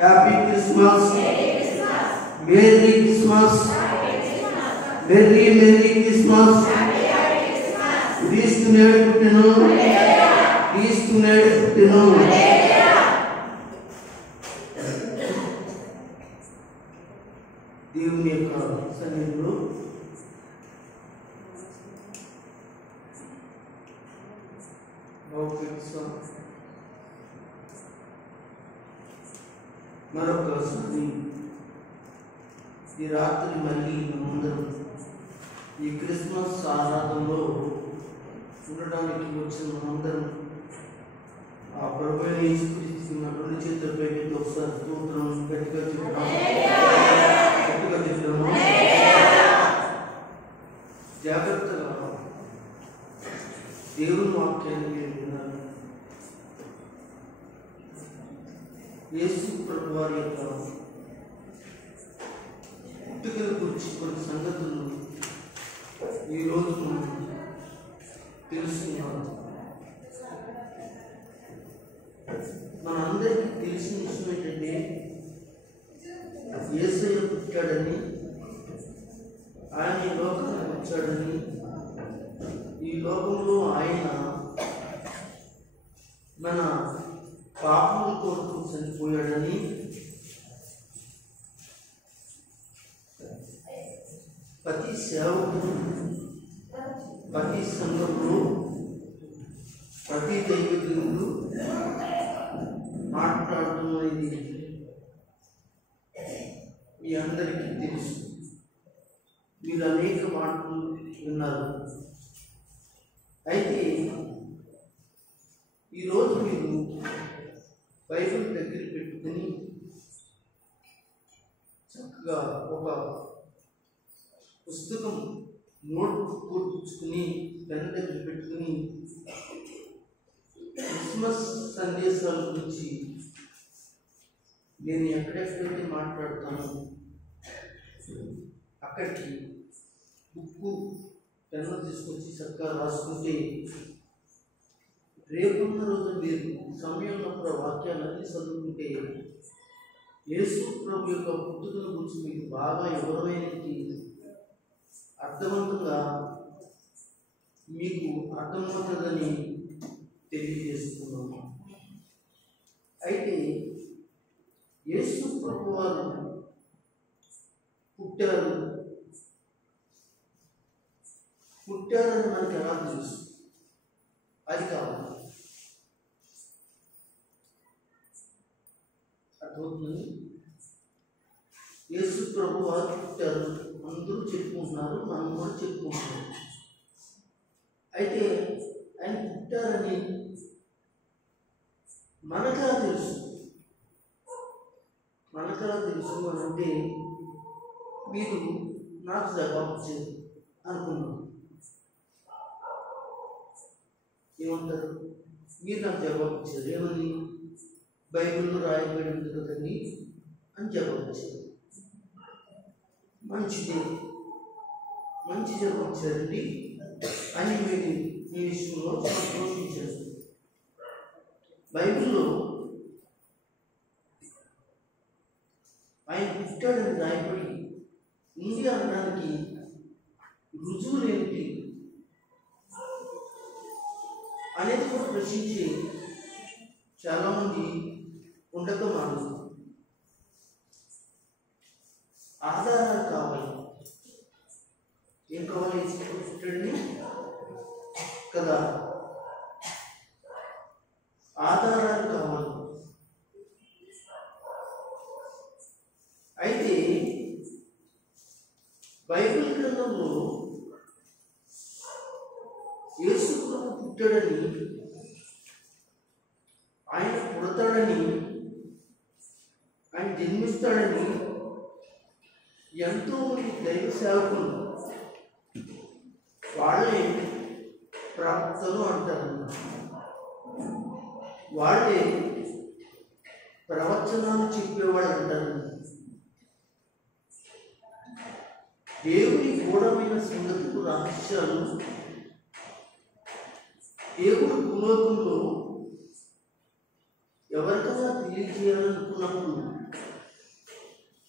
Happy Christmas, merry Christmas, merry merry Christmas. క్రీస్తు నేడు పుట్టెను, క్రీస్తు నేడు పుట్టెను. దేవుని యొక్క సన్నిధిలో మరొకసారి ఈ రాత్రి మళ్ళీ మనమందరం ఈ క్రిస్మస్ ఆరాధనలో ఉండడానికి వచ్చిన మనందరం ఆ ప్రభువైన యేసుక్రీస్తు రెండు చేతుల పైకి ఒకసారి స్తోత్రం గట్టిగా చెప్తాము. జాగ్రత్తగా దేవుని వాక్యాన్ని వినాలి. యేసు ప్రభు వారి యొక్క పుట్టుకల గురించి కొన్ని సంగతులు ఈరోజు మనం తెలుసుకున్నాం. మనందరికీ తెలిసిన విషయం ఏంటంటే యేసయ్య పుట్టాడని, ఆయన ఈ లోకానికి వచ్చాడని, ఈ లోకంలో ఆయన మన పాపముల కొరకు చనిపోయాడని, ప్రతి సేవకుడు, ప్రతి సంఘంలో, ప్రతి దైవజనుడు మాట్లాడటం అనేది మీ అందరికీ తెలుసు. మీరు అనేక మాటలు విన్నారు. అయితే ఈరోజు మీరు బైబిల్ దగ్గర పెట్టుకుని చక్కగా ఒక పుస్తకం నోట్బుక్ కూర్చుకుని పెన్ దగ్గర పెట్టుకుని క్రిస్మస్ సందేశాల గురించి నేను ఎక్కడెక్కడైతే మాట్లాడతానో అక్కడికి బుక్కు పెన్ను తీసుకొచ్చి చక్కగా రాసుకుంటే రేపున్న రోజు మీరు సమయం ఉన్నప్పుడు వాక్యాలన్నీ చదువుకుంటే యేసు ప్రభు యొక్క పుట్టుకల గురించి మీకు బాగా ఎవరైనకి అర్థవంతంగా మీకు అర్థమవుతుందని తెలియజేస్తున్నాము. అయితే యేసు ప్రభు వారు పుట్టారని మనకు ఎలా తెలుసు? అది కావాలి అర్థమవుతుంది. యేసు ప్రభు వారు పుట్టారు, అందరూ చెప్పుకుంటున్నారు, మనం కూడా చెప్పుకుంటున్నాం. అయితే ఆయన పుట్టారని మనకలా తెలుసు. మనకలా తెలుసు అని అంటే మీరు నాకు జవాబు చేయరు అనుకున్నాను. ఏమంటారు? మీరు నాకు జవాబు ఇచ్చారు. ఏమని? బైబిల్లో రాయబడి ఉంది కదండి అని జవాబు ఇచ్చారు. మంచిది, మంచి జవాబు ఇచ్చారండి అని మీరు ఈ విషయంలో సంతోషించారు. బైబిల్లో ఆయన పుట్టాడని రాయబడి ఉంది అనడానికి రుజువులు ఏమిటి అనేది కూడా ప్రశ్నించి చాలామంది ఉండక మానరు. ఆధారాలు కావాలి. ఏం కావాలి? పుట్టాడని కదా, ఆధారాలు కావాలి. అయితే బైబిల్ గ్రంథంలో యేసు ప్రభు పుట్టాడని, ఆయన పుడతాడని, ఆయన జన్మిస్తాడని ఎంతో మంది దైవ సేవకులు వాళ్ళే ప్రవక్తలు అంటారు. వాళ్ళే ప్రవచనాలు చెప్పేవాళ్ళు అంటారు. దేవుని గూఢమైన సంగతులు, రహస్యాలు దేవుడు భూలోకంలో ఎవరికైనా తెలియజేయాలనుకున్నప్పుడు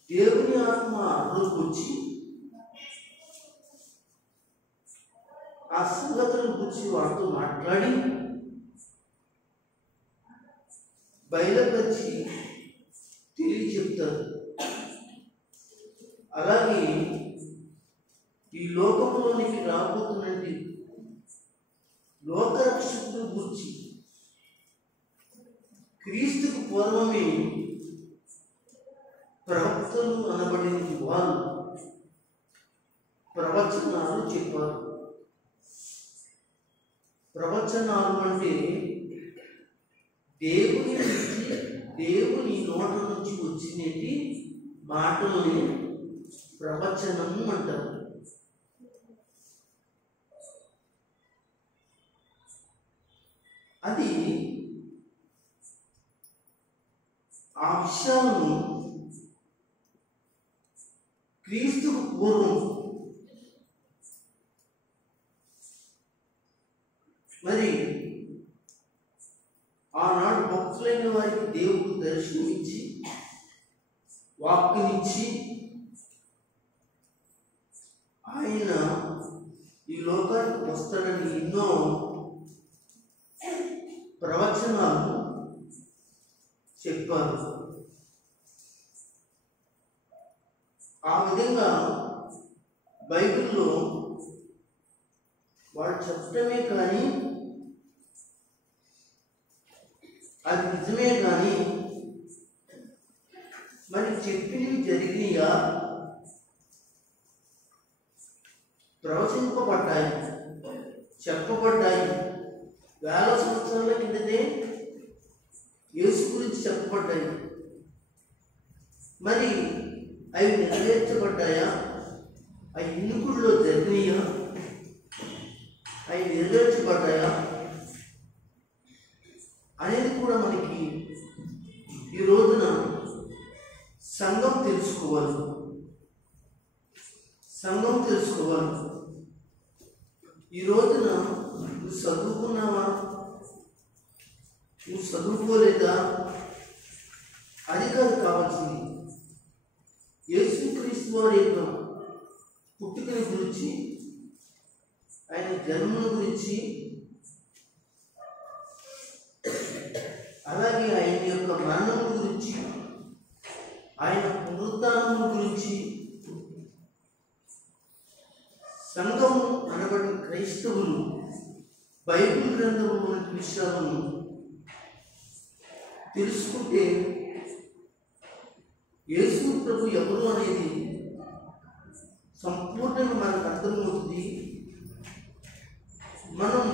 దేవుని ఆత్మ అందులోకి వచ్చి ఆ సంగతులను గురించి వారితో మాట్లాడి బయలుపరిచి తెలియచెప్తారు. అలాగే ఈ లోకంలోనికి రాబోతున్నది లోకరక్షకుడు గురించి క్రీస్తుకు పూర్వమే ప్రవక్తలు అనబడిన వారు ప్రవచనాలు చెప్పారు. ప్రవచనాలు అంటే దేవుని నోట నుంచి వచ్చినటి మాటల్ని ప్రవచనం అంటారు. అది ఆ విషయాలను క్రీస్తుకు పూర్వం మరి ఆనాడు భక్తులైన వారికి దేవుడు దర్శనమిచ్చి వాక్కునిచ్చి ఆయన ఈ లోకానికి వస్తాడని ఎన్నో ప్రవచనాలు చెప్పారు. ఆ విధంగా బైబిల్లో వాళ్ళు చెప్పడమే కానీ అది నిజమే కానీ మరి చెప్పినవి జరిగినాయా, ప్రవచింపబడ్డాయి, చెప్పబడ్డాయి. వేల సంవత్సరాల కిందటే యేసు గురించి చెప్పబడ్డాయి. మరి అవి నెరవేర్చబడ్డాయా, అవి ఎన్నికల్లో జరిగినాయా, అవి నెరవేర్చబడ్డాయా అనేది కూడా మనకి ఈ రోజున సంఘం తెలుసుకోవాలి. ఈ రోజున నువ్వు చదువుకున్నావా, నువ్వు చదువుకోలేదా, అది కాదు కావాల్సింది. యేసుక్రీస్తు వారి యొక్క పుట్టుకని గురించి, ఆయన జన్మను గురించి, అలాగే ఆయన యొక్క మరణం గురించి, ఆయన పునరుద్ధానం గురించి సంఘం అనబడిన క్రైస్తవులు బైబిల్ గ్రంథంలో విషయాలను తెలుసుకుంటే యేసు ప్రభు ఎవరు అనేది సంపూర్ణంగా మనకు అర్థమవుతుంది. మనం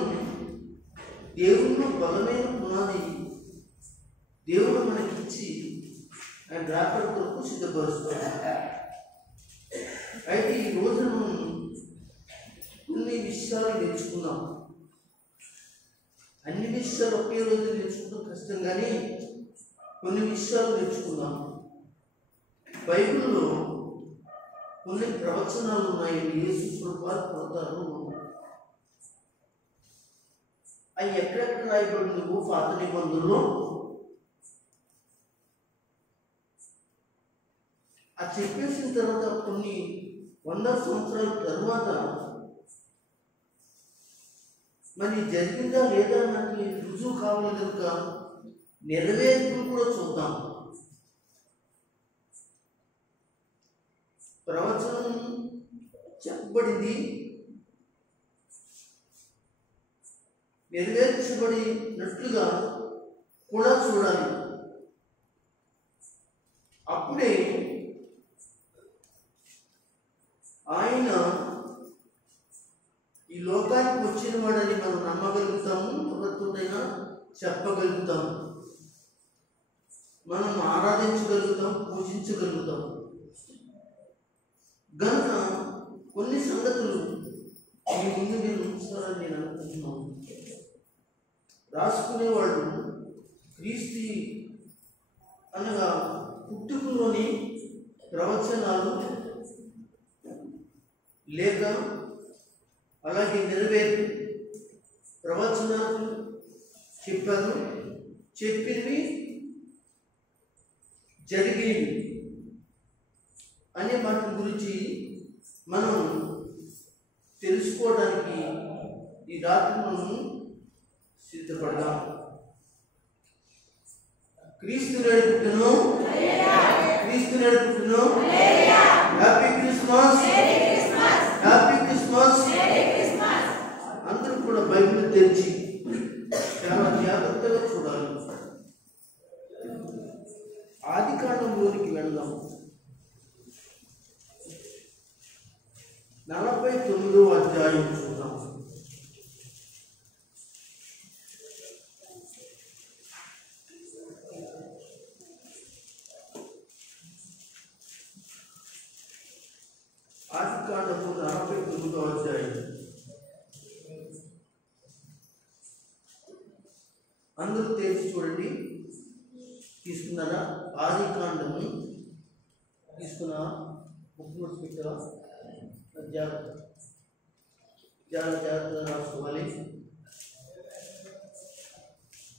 దేవునిలో బలమైన పునాది దేవుడు మనకిచ్చి ఆయన రాకడ కొరకు సిద్ధపరుస్తాడు. అయితే ఈ రోజు మనం కొన్ని విషయాలు నేర్చుకుందాం. అన్ని విషయాలు ఒకే రోజు నేర్చుకుంటాం కష్టం, కానీ కొన్ని విషయాలు నేర్చుకుందాం. బైబిల్లో కొన్ని ప్రవచనాలు ఉన్నాయి. యేసు ప్రభువారు పొందారు. అవి ఎక్కడెక్కడ రాయబడి నువ్వు పాత నిబంధనలో అది చెప్పేసిన తర్వాత కొన్ని 100 సంవత్సరాల తర్వాత మరి జరిగిందా లేదా నాకు రుజువు కావాలి కనుక నెరవేర్పులు కూడా చూద్దాం. ప్రవచనం చెప్పబడింది, నెరవేర్చబడినట్లుగా కూడా చూడాలి. అప్పుడే ఆయన ఈ లోకానికి వచ్చిన వాడని మనం నమ్మగలుగుతాము, ఎవరితోనైనా చెప్పగలుగుతాము, మనం ఆరాధించగలుగుతాం, పూజించగలుగుతాం. గనుక కొన్ని సంగతులు మీ ముందు నేను ఉంచుతారని నేను అనుకుంటున్నాను. రాసుకునేవాళ్ళు క్రీస్తు అనగా పుట్టుకలోని ప్రవచనాలు లేక అలాగే నెరవేరు ప్రవచనాలు చెప్పారు, చెప్పినవి జరిగేవి. అనే వాటి గురించి మనం తెలుసుకోవడానికి ఈ రాత్రి మనం సిద్ధపడదాం. క్రీస్తు నడుపుతును, క్రీస్తు నడుపుతును. Happy Christmas, happy Christmas. అందరూ కూడా బైబిల్ తెరిచి చాలా జాగ్రత్తగా చూడాలి. ఆదికాండంలోనికి వెళ్దాం. 49వ అధ్యాయం చూద్దాం. ఆదికాండము 49వ అధ్యాయం. అందరూ తెరిచి చూడండి. తీసుకున్నారా? ఆదికాండము తీసుకున్నా? బుక్ నోట్స్ పెట్టావా? జాగ్రత్తగా రాసుకోవాలి.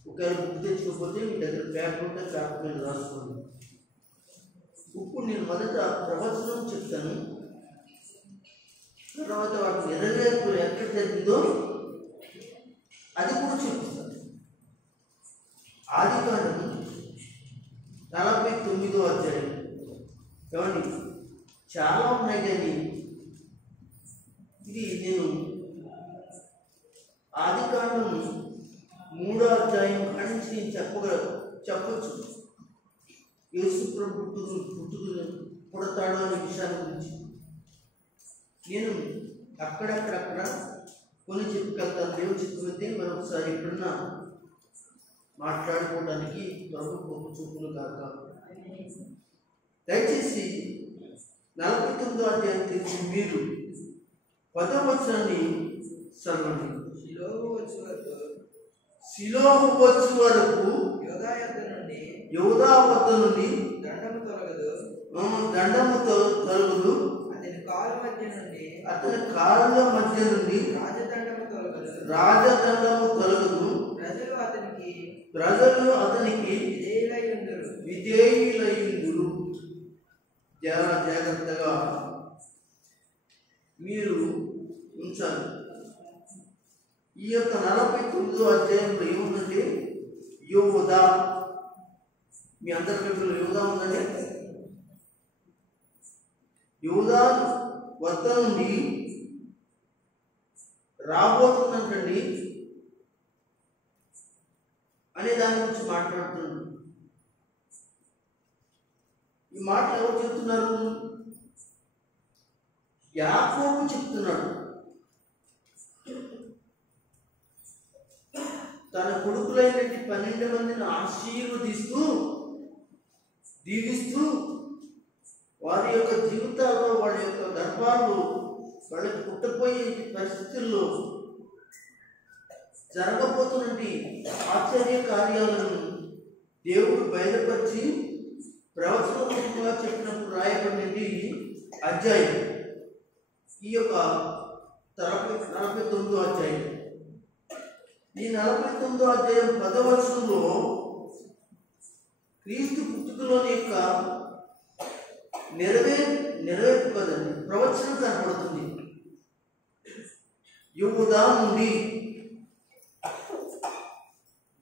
ఒకవేళ బుక్ తెచ్చుకోకపోతే మీ దగ్గర పేపర్ ఉంటే పేపర్ మీద రాసుకోండి. ఇప్పుడు నేను మొదట ప్రవచనం చెప్తాను, తర్వాత వాటి నెరవేర్పు ఎక్కడ జరిగిందో అది కూడా చెప్తాను. ఆదికాండము 49వ అధ్యాయం. ఏమండి, చాలా ఉన్నాయి కానీ ఇది నేను ఆదికాండం 3వ అధ్యాయం నుంచి నేను చెప్పచ్చు. యేసు ప్రభు పుడతాడు అనే విషయాల గురించి నేను అక్కడక్కడ కొన్ని చెప్పుకెళ్తాను. దేవుడు చెప్పుకెళ్తే మరొకసారి ఎప్పుడన్నా మాట్లాడుకోవడానికి ప్రభు గొప్ప చూపులు కాక. దయచేసి 49వ అధ్యాయం తెచ్చి మీరు 10వ వచనాన్ని చదవండి. షిలోహు వచ్చు వరకు యోదా వద్ద నుండి దండము తొలగదు. అతని కాళ్ళ మధ్య నుండి రాజదండము తొలగదు. ప్రజలు అతనికి విధేయులయుందురు. చాలా జాగ్రత్తగా మీరు ఉంచాలి. ఈ యొక్క 49వ అధ్యాయంలో ఏముందంటే యోదా. మీ అందరి దగ్గర యోదా ఉందండి. యోదా వద్ద నుండి రాబోతుందంటండి అనే దాని గురించి మాట్లాడుతున్నాడు. ఈ మాటలు ఎవరు చెప్తున్నారు? యాకోబు చెప్తున్నాడు. తన కొడుకులైనటువంటి 12 మందిని ఆశీర్వదిస్తూ దీవిస్తూ వారి యొక్క జీవితాల్లో వాళ్ళ యొక్క గర్భాలు వాళ్ళకి పుట్టపోయే పరిస్థితుల్లో జరగబోతున్నటువంటి ఆశ్చర్య కార్యాలను దేవుడు బయలుపరిచి ప్రవచనంగా చెప్పినప్పుడు రాయబడినది అధ్యాయం. ఈ యొక్క 49వ అధ్యాయం. ఈ 49వ అధ్యాయం 10వ వచనంలో క్రీస్తు పుట్టుకలోని యొక్క నెరవేర్పు కదండి, ప్రవచనం కనపడుతుంది. యోదా నుండి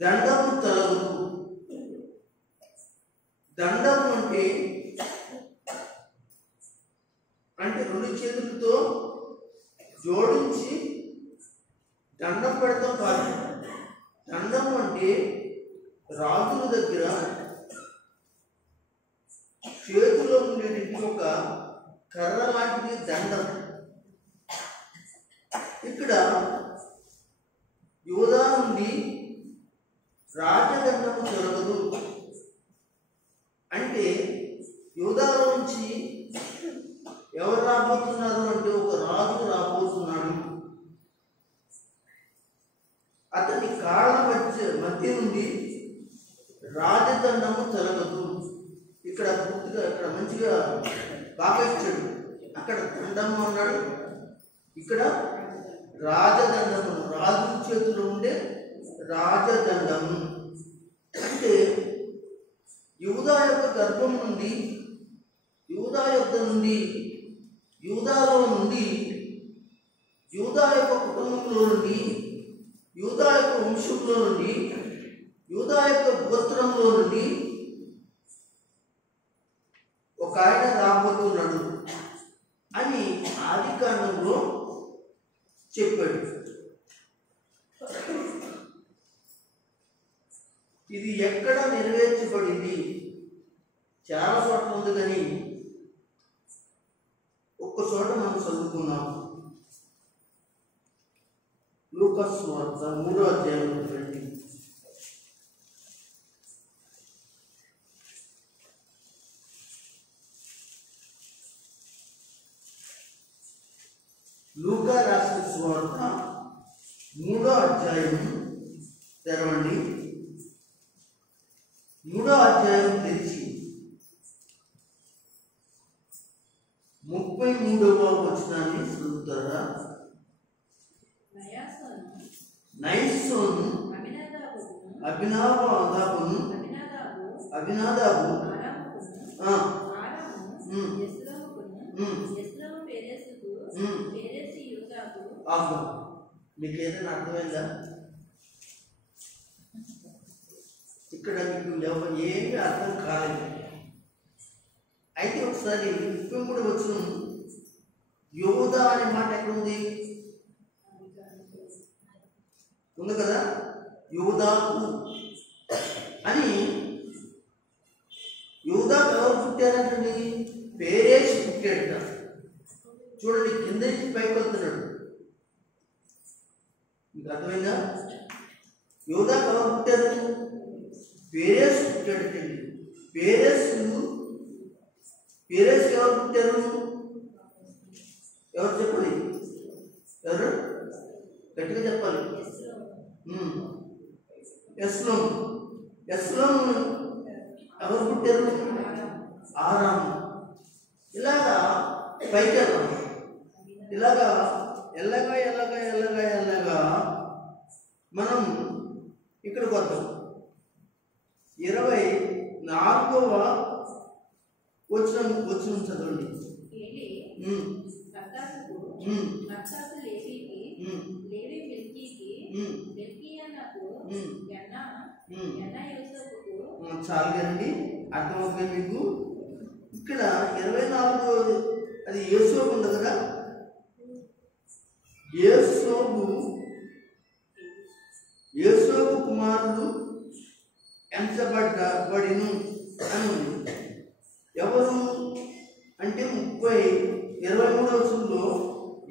దండము తొలగదు. దండము అంటే 2 చేతులతో జోడించి దండం పెడతాం కాదు. దండం అంటే రాజుల దగ్గర చేతిలో ఉండేటువంటి ఒక కర్ర లాంటిది దండం. ఇక్కడ యోదా నుండి రాజదండము తొలగదు అంటే యోదాలో నుంచి ఎవరు రాబోతున్నారు అంటే ఒక రాజు రాబోతున్నాడు. అతని కాళ్ళ మధ్య నుండి రాజదండము తొలగదు. ఇక్కడ పూర్తిగా ఇక్కడ మంచిగా బాగా ఇచ్చాడు. అక్కడ దండము అన్నాడు, ఇక్కడ రాజదండము, రాజు చేతిలో ఉండే రాజదండము. అంటే యూదా యొక్క గర్భం నుండి యూదా యూదా యొద్ద నుండి, యూదాలో నుండి, యూదా యొక్క కుటుంబంలో నుండి, యూదా యొక్క వంశంలో నుండి, యూదా యొక్క గోత్రంలో నుండి ఒక ఆయన రాబోతున్నాడు అని ఆదికాండంలో చెప్పాడు. ఇది ఎక్కడ నెరవేర్చబడింది? చాలా చోట్ల ఉంది, కానీ ఒక్క చోట మనం చదువుకున్నాం. లూకాసు వార్త 3వ అధ్యాయంలో రండి. లూకా రాసిన సువార్త 3వ అధ్యాయం తెరవండి. 3వ అధ్యాయం తెరిచి 33వ వచనాన్ని చదువుతారా? నయస్సోను అబినాదాబును మీకు ఏదైనా అర్థమైందా? ఇక్కడ మీకు ఏమీ అర్థం కాలేదు. అయితే ఒకసారి 33 వచనం యోధా అనే మాట ఎక్కడ ఉంది? ఉంది కదా, యోధాకు అని. యోధాకు ఎవరు పుట్టారంటండి? పేరేసి పుట్టాడట. చూడండి, కింద నుంచి పైకి వెళ్తున్నాడు. మీకు అర్థమైందా? యోధాకు ఎవరు పుట్టారు? పేరేసి పుట్టాడటండి. పేరేస్కి ఎవరు పుట్టారు? ఎవరు చెప్పండి? ఎవరు గట్టిగా చెప్పాలి. ఎస్లోం ఎవరు పుట్టారు? ఆరాము. ఇలాగా పైకి ఇలాగా ఎల్లగా మనం ఇక్కడికి వద్దాం. 24వ వచనం చదవండి. చాలు కదండి, అర్థమవుతుంది మీకు. ఇక్కడ 24 అది యేసోబు ఉంది కదా, యేసోబు కుమారుడు ఎంచబడిను అని ఉంది. ఎవరు అంటే 23వ వచనంలో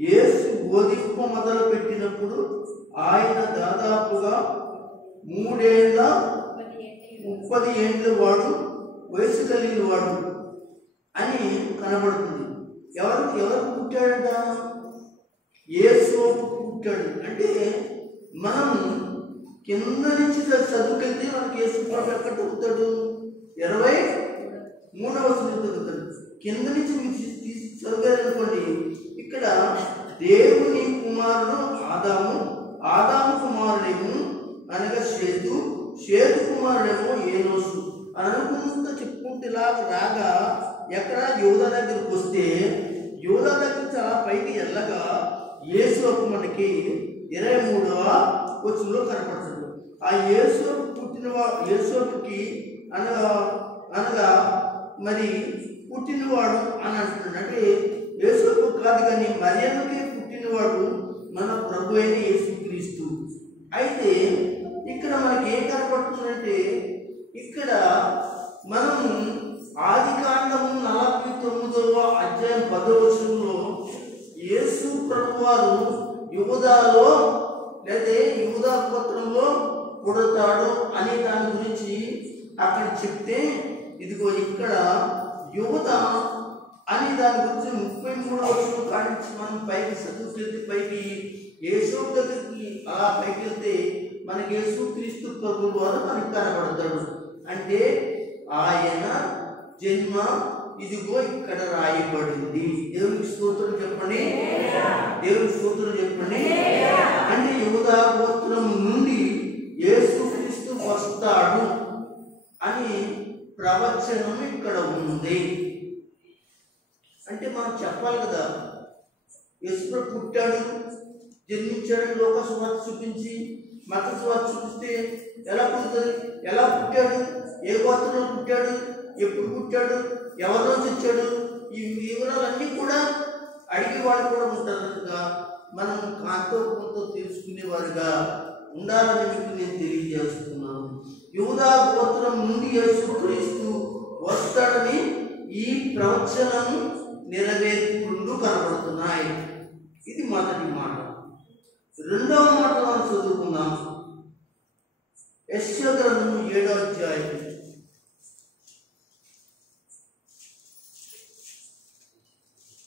యేసు బోధింప మొదలు పెట్టినప్పుడు ఆయన దాదాపుగా 30 ఏండ్ల వాడు, వయసు కలిగిన వాడు అని కనబడుతుంది. ఎవరు పుట్టాడట? యేసోబు పుట్టాడు. అంటే మనం కింద నుంచి చదువుకెళ్తే మనకి యేసు ప్రభు ఎక్కడ దొరుకుతాడు? 23వ వచనం దొరుకుతాడు. కింద నుంచి తీసి చదివారనుకోండి, ఇక్కడ దేవుని కుమారుడు ఆదాము కుమారుడేమో అనగా షేతు కుమారుడేమో ఏనోసు అని అనుకుంటూ చెప్పుకుంటే ఇలాగ రాగా ఎక్కడ యోధా దగ్గరకు వస్తే, యోధా దగ్గర చాలా పైకి వెళ్ళగా యేసోబు మనకి 23వ వచనంలో కనపడుతుంది. ఆ యేసోబుకి అనగా మరి పుట్టినవాడు అని అంటున్నాడు. అంటే యేసోబు కాదు, కానీ మరియమ్మకి పుట్టినవాడు మన ప్రభు అయిన యేసుక్రీస్తు. అయితే ఇక్కడ మనకి ఏం కనపడుతుందంటే, ఇక్కడ మనం ఆదికాండము 49వ అధ్యాయం 10వ వచనంలో యేసు ప్రభువారు యూదాలో లేదా యూదా గోత్రంలో పుడతాడు అనే దాని గురించి అక్కడ చెప్తే, ఇదిగో ఇక్కడ యూదా అని దాని గురించి 33వ వచనం కానించి మనం పైకి చదువుకెళ్తే, పైకి యేసోబు దగ్గరికి అలా పైకి వెళ్తే మనకి యేసుక్రీస్తు ప్రభువు ద్వారా మనకి కనబడతాడు. అంటే ఆయన జన్మ ఇదిగో ఇక్కడ రాయబడింది. దేవునికి స్తోత్రం చెప్పండి, దేవునికి స్తోత్రం చెప్పండి. అంటే యూదా గోత్రం నుండి యేసుక్రీస్తు వస్తాడు అని ప్రవచనం ఇక్కడ ఉంది. అంటే మనం చెప్పాలి కదా, యేసుప్రభు పుట్టాడు, జన్మించాడు, లోక సువార్త చూపించి మత సువార్త చూపిస్తే ఎలా పుడుతుంది, ఎలా పుట్టాడు, ఏ గోత్రంలో పుట్టాడు, ఎప్పుడు పుట్టాడు, ఎవరి నుంచి వచ్చాడు, ఈ వివరాలన్నీ కూడా అడిగే వాళ్ళు కూడా ఉంటారు కనుక మనం కాంతో కొంత తెలుసుకునేవారుగా ఉండాలని మీకు నేను తెలియజేస్తున్నాను. యూదా గోత్రం నుండి యేసుక్రీస్తు వస్తాడని ఈ ప్రవచనం నెరవేర్పులు కనబడుతున్నాయి. ఇది మొదటి మాట. రెండవ మాట మనం చదువుకుందాం. యెషయా గ్రంథము 7వ అధ్యాయం.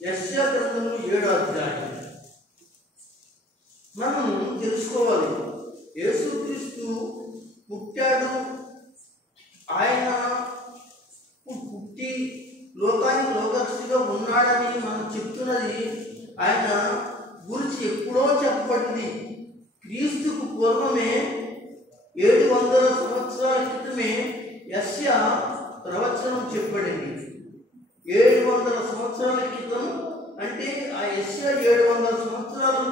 యెషయా గ్రంథము 7వ అధ్యాయం. మనం తెలుసుకోవాలి, యేసుక్రీస్తు పుట్టాడు, ఆయన పుట్టి లోకానికి లోకరక్షిగా ఉన్నాడని మనం చెప్తున్నది ఆయన గురించి ఎప్పుడో చెప్పబడింది. క్రీస్తుకు పూర్వమే 700 సంవత్సరాల క్రితమే యెషయా ప్రవచనం చెప్పబడింది. 700 సంవత్సరాల క్రితం అంటే ఆ యెషయా 700 సంవత్సరాలు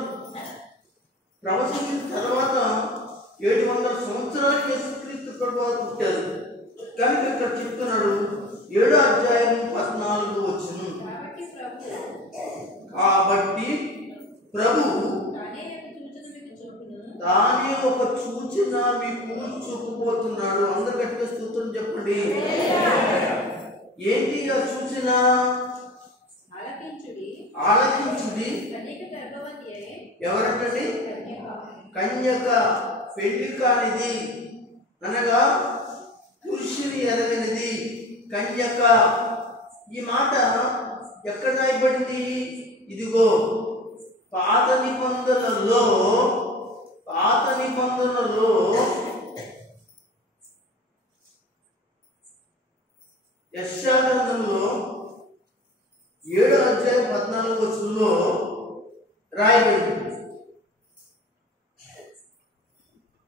ప్రవచించిన తర్వాత 700 సంవత్సరాలకి యేసుక్రీస్తు ప్రభువు పుట్టారు. కనుక ఇక్కడ చెప్తున్నాడు 7వ అధ్యాయం 14వ వచనం. కాబట్టి ప్రభువు తానే ఒక సూచన మీకు చూపబోతున్నాడు. అందరు గట్టిగా స్తోత్రం చెప్పండి. ఏంటి ఆ సూచన? ఆలకించుడి. ఎవరంటండి? కన్యక, పెళ్లి కానిది అనగా పురుషుని ఎరగనిది కన్యక. ఈ మాట ఎక్కడ రాయబడింది? ఇదిగో పాత నిబంధనలో యెషయా గ్రంథంలో 7వ అధ్యాయం 14వ వచనంలో రాయబడింది.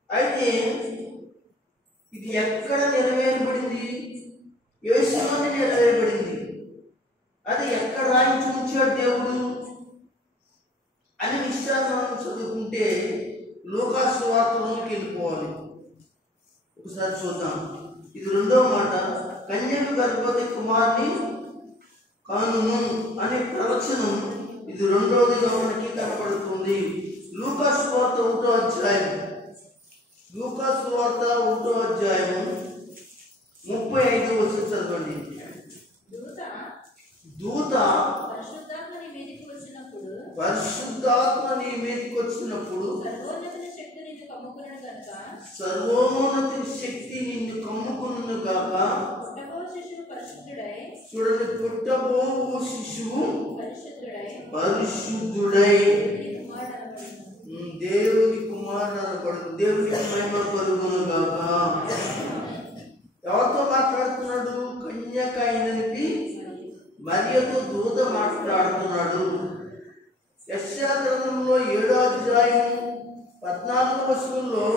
అయితే ఇది ఎక్కడ నెరవేరబడింది? యేసులోనే నెరవేరబడింది. అది ఎక్కడ రాయించి ఉంచాడు దేవుడు అనే విషయాన్ని మనం చదువుకుంటే లూకా సువార్తలోకి వెళ్ళిపోవాలి. ఒకసారి చూద్దాం. ఇది రెండవ మాట. కన్యక గర్భవతి కుమారుని కానును అనే ప్రవచనం ఇది రెండవదిగా మనకి కనపడుతుంది. లూకా సువార్త 1వ అధ్యాయం. లూకా సువార్త 1వ అధ్యాయం 35వ వచనం చదవండి. దూత పరిశుద్ధాత్మ నీ మీదకి వచ్చినప్పుడు సర్వోన్నతి శక్తి నిన్ను కమ్ముకును గాక. చూడండి, పుట్టబోవు శిశువు పరిశుద్ధుడై దేవుని కుమారుడు అనబడు. దేవునికి మహిమ కలుగును గాక. ఎవరితో మాట్లాడుతున్నాడు? కన్యక అయినకి మరియతో దూత మాట్లాడుతున్నాడు. యెషయా గ్రంథంలో 7వ అధ్యాయం 14వ వచనంలో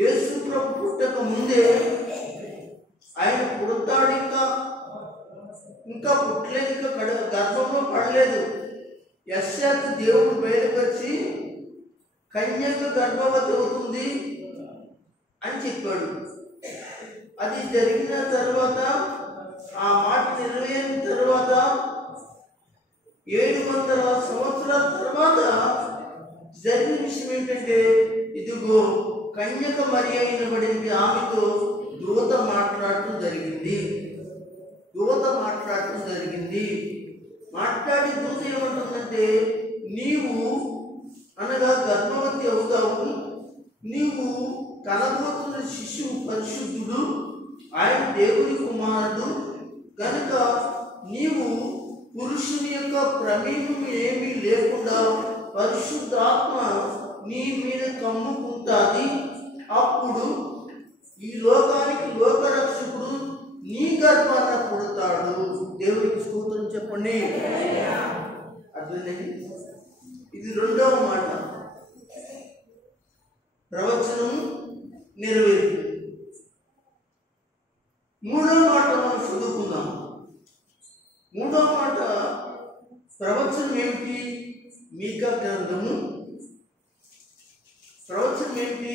యేసు ప్రభు పుట్టక ముందే ఆయన పుడతాడు, ఇంకా పుట్టలేదు, ఇంకా గర్భంలో పడలేదు. యెషయాకు దేవుడు బయలుపరిచి కన్యక గర్భవతి అవుతుంది అని చెప్పాడు. అది జరిగిన తర్వాత, ఆ మాట నెరవేరిన తర్వాత 700 సంవత్సరాల తర్వాత జరిగిన విషయం ఏంటంటే, ఇదిగో కన్యక మరియ అయినబడింది, ఆమెతో దూత మాట్లాడటం జరిగింది. మాట్లాడి దూత ఏమంటుందంటే, నీవు అనగా గర్భవతి అవుతావు, నీవు కనబోతున్న శిశువు పరిశుద్ధుడు, ఆయన దేవుని కుమారుడు కనుక నీవు పురుషుని యొక్క ప్రమేయం ఏమీ లేకుండా పరిశుద్ధాత్మ నీ మీద కమ్ముకుంటుంది. అప్పుడు ఈ లోకానికి లోకరక్షకుడు నీ గర్భాన పుడతాడు. దేవునికి స్తోత్రం చెప్పండి. అర్థమైంది? ఇది రెండవ మాట, ప్రవచనం నెరవేరు. మూడవ మాట మనం చదువుకుందాం. మూడవ మాట మీకా గ్రంథము ప్రవచనం ఏంటి?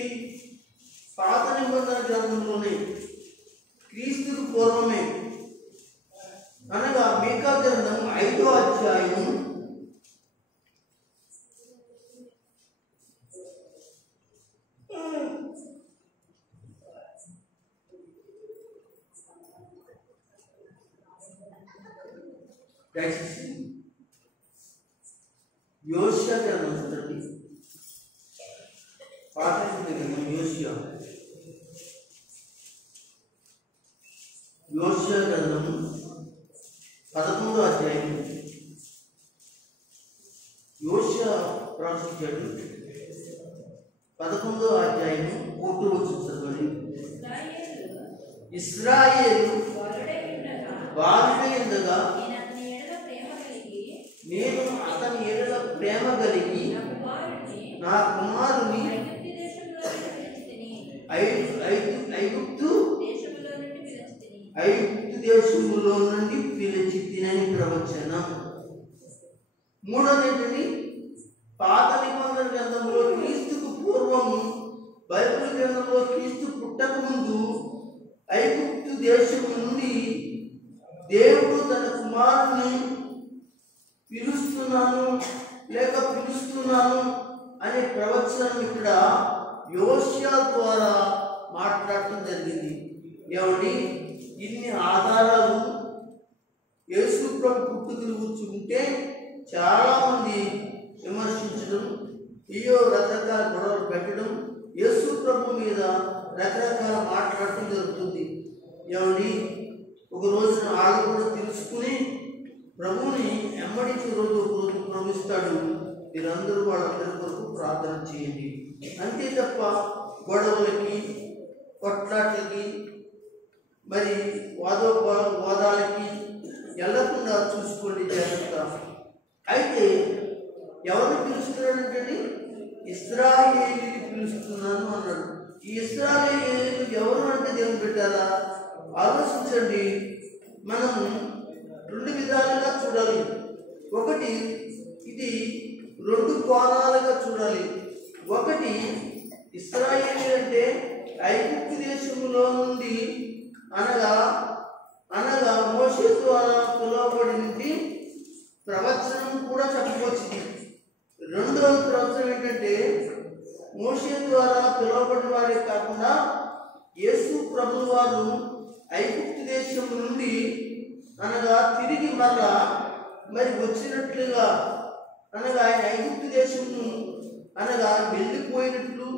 పాత నిబంధన గ్రంథంలోనే క్రీస్తుకు పూర్వమే, అనగా మీకా గ్రంథం 5వ అధ్యాయం 11 యోషియా గ్రంథం చూడండి. పాత గ్రంథం యోషియా గ్రంథం 11వ అధ్యాయం. యోషియా ప్రవచించాడు 11వ అధ్యాయం 1వ వచనం చదవండి. ఇశ్రాయేలు బాలుడై ఉండగా నేను అతని ఎడల ప్రేమ కలిగి నా కుమారుని ఐగుప్తు దేశములో నుండి పిలిచి తినని ప్రవచనం. మూడోది ఏంటండి? పాత నిబంధన గ్రంథంలో క్రీస్తుకు పూర్వము, బైబిల్ గ్రంథంలో క్రీస్తు పుట్టక ముందు ఐగుప్తు దేశము నుండి దేవుడు తన కుమారుని పిలుస్తున్నాను అనే ప్రవచనం ఇక్కడ యోషియా ద్వారా మాట్లాడటం జరిగింది. ఏమండి, ఇన్ని ఆధారాలు యేసు ప్రభు పుట్టుకలు గురించి ఉంటే చాలా మంది విమర్శించడం, రకరకాల గొడవలు పెట్టడం, యేసు ప్రభు మీద రకరకాల మాట్లాడటం జరుగుతుంది. ఏమండి, ఒక రోజున వాళ్ళు కూడా తెలుసుకుని ప్రభువుని ఎమ్మడించిన రోజు ఒక రోజు ప్రవహిస్తాడు. మీరందరూ వాళ్ళందరి కొరకు ప్రార్థన చేయండి. అంతే తప్ప గొడవలకి, కొట్లాట్లకి, మరి వాదాలకి వెళ్ళకుండా చూసుకోండి జాగ్రత్త. అయితే ఎవరిని పిలుస్తున్నాడంటే ఇశ్రాయేలుని పిలుస్తున్నాను అన్నాడు. ఈ ఇశ్రాయేలు ఎవరు అంటే దేవుని పెట్టారా? ఆలోచించండి. మనము 2 విధాలుగా చూడాలి. ఒకటి, ఇది 2 కోణాలుగా చూడాలి. ఒకటి, ఇశ్రాయేలు అంటే ఐగుప్తు దేశములో నుండి అనగా మోషే ద్వారా పిలువబడింది ప్రవచనం కూడా చెప్పవచ్చింది. రెండవ ప్రవచనం ఏంటంటే మోషే ద్వారా పిలువబడిన వారే కాకుండా యేసు ప్రభు వారు ఐగుప్తు దేశం నుండి తిరిగి మరి వచ్చినట్లుగా, ఆయన ఐగుప్తు దేశము వెళ్ళిపోయినట్లు,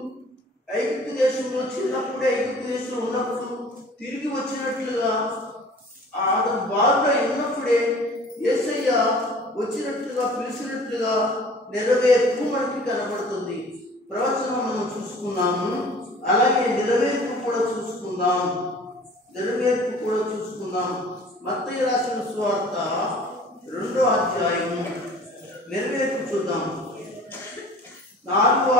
ఐగుప్తు దేశంలో చిన్నప్పుడే ఐగుప్తు దేశంలో ఉన్నప్పుడు తిరిగి వచ్చినట్లుగా, అతను బాగా ఉన్నప్పుడే యేసయ్య వచ్చినట్లుగా పిలిచినట్లుగా నెరవేర్పు మనకి కనబడుతుంది. ప్రవచనం మనం చూసుకున్నాము, అలాగే నెరవేర్పు కూడా చూసుకుందాం. మత్తయి రాసిన సువార్త 2వ అధ్యాయం నెరవేర్పు చూద్దాం. 2వ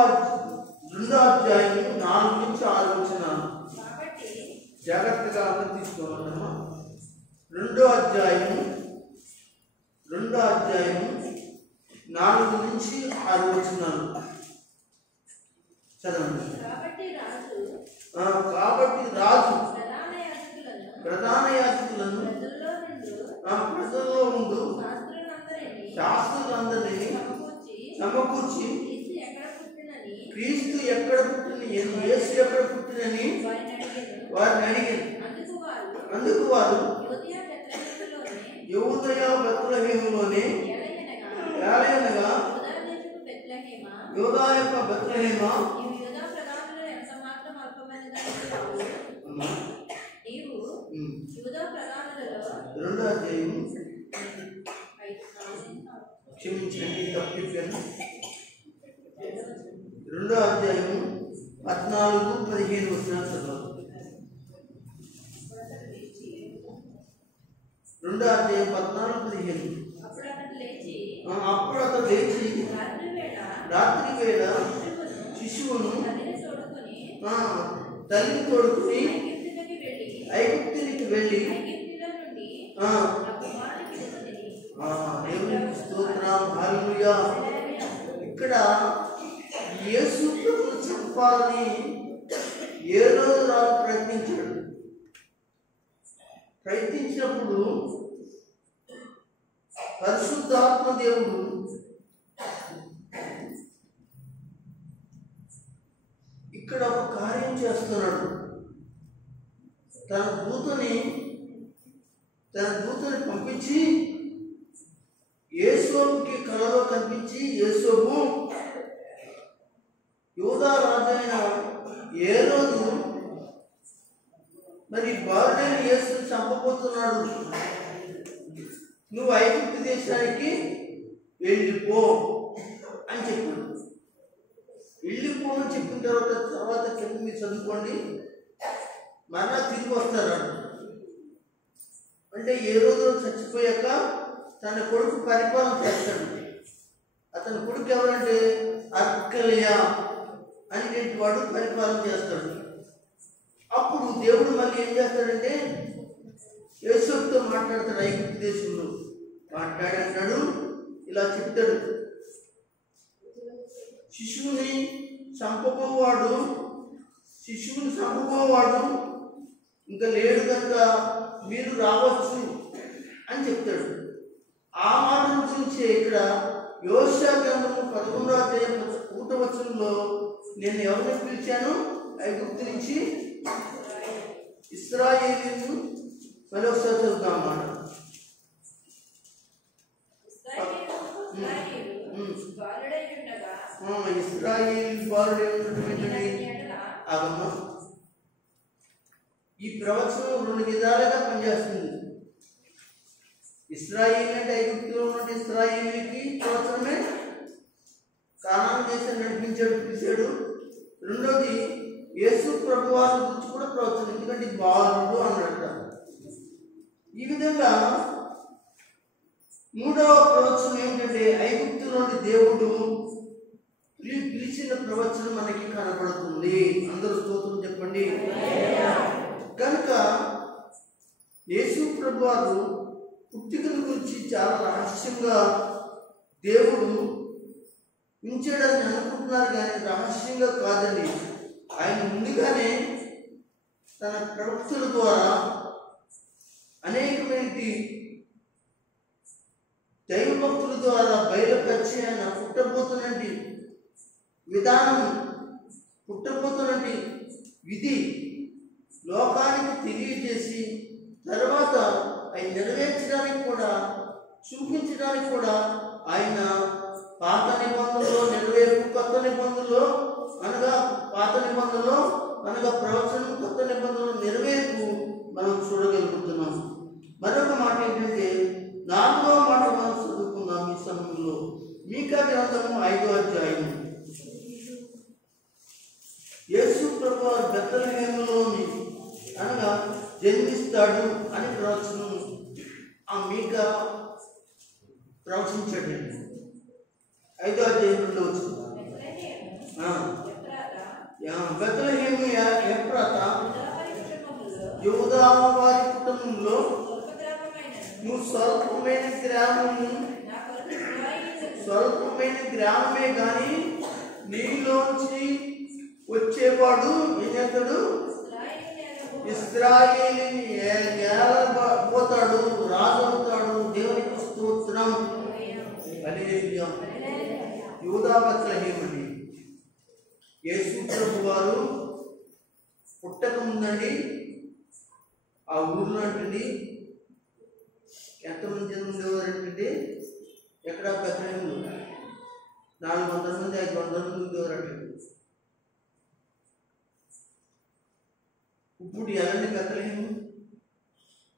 అధ్యాయం 4 నుంచి 6 వచనాలు జాగ్రత్తగా అర్థం తీసుకోవాలమ్మా. 2వ అధ్యాయం 4 నుంచి 6 వచనాలు చదవండి. కాబట్టి రాజు ప్రధాన యాజకులను ప్రజల్లో ముందు శాస్త్రులందరినీ సమకూర్చి క్రీస్తు ఎక్కడ పుట్టిన, యేసు ఎక్కడ పుట్టినని వారిని అడిగారు. అందుకు వారు యూదయ బెత్లెహేములోనే, ఏలయనగా యూదా యొక్క బెత్లెహేమా, రెండో అధ్యాయం క్షమించండి తప్పిపోయాను. 2వ అధ్యాయం 14-15 వచనాలు చదవాలి. 2వ అధ్యాయం 14-15. అప్పుడు అతడు లేచి రాత్రి వేళ శిశువును తల్లిని తోడుకుని ఐగుప్తునికి వెళ్ళి దేవునికి స్తోత్రం, హల్లెలూయా. ఇక్కడ యేసు ప్రభువును చంపాలని హేరోదు రాజు ప్రయత్నించినప్పుడు పరిశుద్ధాత్మ దేవుడు ఇక్కడ ఒక కార్యం చేస్తున్నాడు. తన దూతని పంపించి యేసోబుకి కలలో కనిపించి, యేసోబు యూదా రాజైన హేరోదు మరి బాలుడైన యేసుని చంపబోతున్నాడు, నువ్వు ఐగుప్తు దేశానికి వెళ్ళిపో అని చెప్పాడు. వెళ్ళిపోమని చెప్పిన తర్వాత కింద మీరు చదువుకోండి, మరలా తిరిగి వస్తారు. అంటే ఏ రోజు చచ్చిపోయాక తన కొడుకు పరిపాలన చేస్తాడు. అతని కొడుకు ఎవరంటే అర్కలియా అనేటువంటి వాడు పరిపాలన చేస్తాడు. అప్పుడు దేవుడు మళ్ళీ ఏం చేస్తాడంటే యేసోబుతో మాట్లాడతాడు. ఐగుప్తు దేశంలో మాట్లాడాడు, ఇలా చెప్తాడు, శిశువుని చంపబోవాడు ఇంకా లేడు కనుక మీరు రావచ్చు అని చెప్తాడు. ఆ మాట నుంచి ఇక్కడ యోషియా గ్రంథము 11వ అధ్యాయం 1వ వచనంలో నేను ఎవరిని పిలిచాను, ఐగుప్తు నుంచి ఇశ్రాయేలీయులను మళ్ళీ ఒకసారి చదువుతాం అన్నమాట. ఇశ్రాయేలు బాలుడై ఉన్నటువంటి ఆగమ్మ ఈ ప్రవచనం 2 విధాలుగా పనిచేస్తుంది. ఇశ్రాయేలు అంటే ఐగుప్తులో ఉన్న ఇశ్రాయేలుకి ప్రవచనమే, కానాను దేశం నడిపించాడు, పిలిచాడు. రెండోది యేసు ప్రభు వారి గురించి కూడా ప్రవచనం, ఎందుకంటే బాలుడు అన్నట్ట. ఈ విధంగా మూడవ ప్రవచనం ఏంటంటే ఐగుప్తు నుండి దేవుడు పిలిచిన ప్రవచనం మనకి కనపడుతుంది. అందరూ స్తోత్రం చెప్పండి. కనుక యేసు ప్రభు వారు పుట్టికల గురించి చాలా రహస్యంగా దేవుడు ఉంచాడని అనుకుంటున్నారు, కానీ రహస్యంగా కాదండి. ఆయన ముందుగానే తన ప్రవక్తల ద్వారా అనేకమైన దైవభక్తుల ద్వారా బయలుపరిచి ఆయన పుట్టబోతున్నది విధానం, పుట్టబోతున్నది విధి లోకానికి తెలియజేసి తర్వాత ఆయన నెరవేర్చడానికి కూడా, చూపించడానికి కూడా ఆయన పాత నిబంధనలో నెరవేర్పు, కొత్త నిబంధనలో అనగా పాత నిబంధనలో అనగా ప్రవచనం, కొత్త నిబంధనలో నెరవేర్పు మనం చూడగలుగుతున్నాం. మరొక మాట ఏంటంటే 4వ మాట మనం చదువుకుందాం ఈ సమయంలో. మీకా గ్రంథము 5వ అధ్యాయం. యేసు ప్రభు బెత్లెహేములోని అనగా జన్మిస్తాడు అని ప్రవచనం ఆ మీకా ప్రవచించాడు. 5వ అధ్యాయం 2వ వచనం. బెత్లెహేము ఎఫ్రాతా యూదా వారి కుటుంబంలో నువ్వు స్వల్పమైన గ్రామమే కానీ నీలోంచి వచ్చేవాడు ఏం చేస్తాడు, ఇశ్రాయేలుని ఏలబోతాడు, రాజు అవుతాడు. దేవునికి స్తోత్రం. హల్లెలూయా. యూదా బెత్లెహేము అండి. యేసు ప్రభు వారు పుట్టక ముందండి ఆ ఊర్లో అంటండి ఎంతమంది జనం ఉండేవారంటే, ఎక్కడ బెత్లెహేములో 400 మంది 500 మంది ఉండేవారంటండి. ఇప్పుడు ఎలాంటి బెత్లెహేము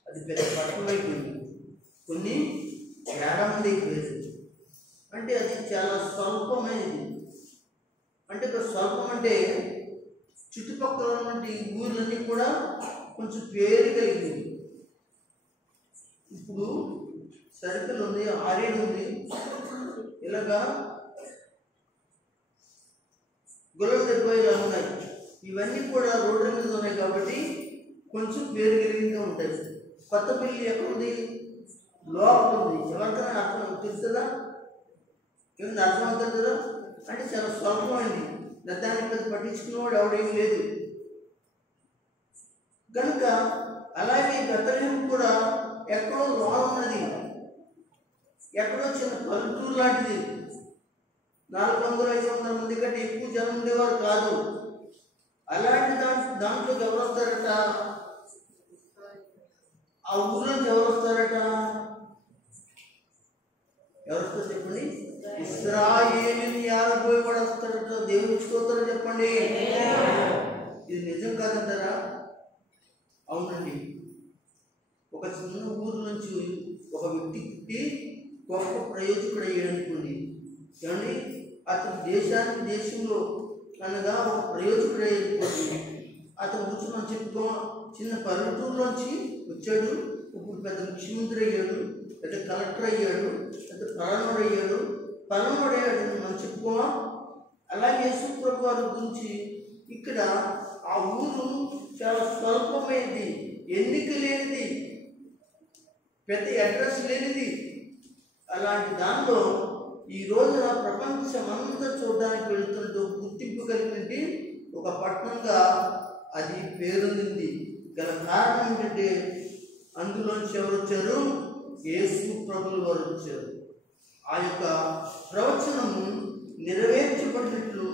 అది పెద్ద పట్టణం అయిపోయింది, కొన్ని 50 మంది అయిపోయారు. అంటే అది చాలా స్వల్పమైనది. అంటే ఇక్కడ స్వల్పం అంటే చుట్టుపక్కల ఉన్నటువంటి ఊర్లన్నీ కూడా కొంచెం పేరు కలిగింది. ఇప్పుడు సర్కిల్ ఉంది, ఆరేడు ఉంది, ఇలాగా గొల్లల దెబ్బ ఇలా ఉన్నాయి. ఇవన్నీ కూడా రోడ్ల మీద ఉన్నాయి కాబట్టి కొంచెం పేరు కలిగిగా ఉంటాయి. కొత్తపల్లి ఎక్కడ ఉంది, లోపల ఉంది. ఎవరికైనా అర్థం తెలుస్తుందా, ఏమైనా అర్థం అవుతుంది కదా. అంటే చాలా స్వల్పమైంది, దాన్ని పెద్ద పట్టించుకునేవాడు ఎవడేమీ లేదు కనుక. అలాగే బెత్లెహేము కూడా ఎక్కడో లోన ఉన్నది, ఎక్కడో చిన్న పల్లెటూరు లాంటిది. 400-500 మంది కంటే ఎక్కువ జనం ఉండేవారు కాదు. అలాంటి దాంట్లోకి ఎవరు వస్తారట? ఆ ఊళ్ళోకి ఎవరు వస్తారట? ఎవరు వస్తారు చెప్పండి? ఇశ్రాయేలుని ఏలబోయి కూడా వస్తారట. దేవుని ఇచ్చుకోతారో చెప్పండి. ఇది నిజం కాదంటారా? అవునండి. ఒక చిన్న ఊరు నుంచి ఒక వ్యక్తి పుట్టి గొప్ప ప్రయోజకుడు అయ్యాడనుకోండి, ఏమండి, అతను దేశంలో అనగా ఒక ప్రయోజకుడు అయ్యేది. అతను గురించి మనం చెప్పుకో, చిన్న పల్లెటూరులోంచి వచ్చాడు, ఇప్పుడు పెద్ద ముఖ్యమంత్రి అయ్యాడు, పెద్ద కలెక్టర్ అయ్యాడు, పెద్ద పలనుడు అయ్యాడు మనం చెప్పుకోమా. అలాగే యేసు ప్రభు వారి గురించి ఇక్కడ ఆ ఊరు చాలా స్వల్పమైనది, ఎన్నిక లేనిది, పెద్ద అడ్రస్ లేనిది. అలాంటి దానిలో ఈ రోజున ప్రపంచమంతా చూడడానికి వెళుతుంటూ గుర్తింపు కలిగినటువంటి ఒక పట్టణంగా అది పేరొందింది. గల కారణం ఏంటంటే అందులోంచి ఎవరు వచ్చారు? యేసు ప్రభుల వారు వచ్చారు. ఆ యొక్క ప్రవచనము నెరవేర్చబడినట్లు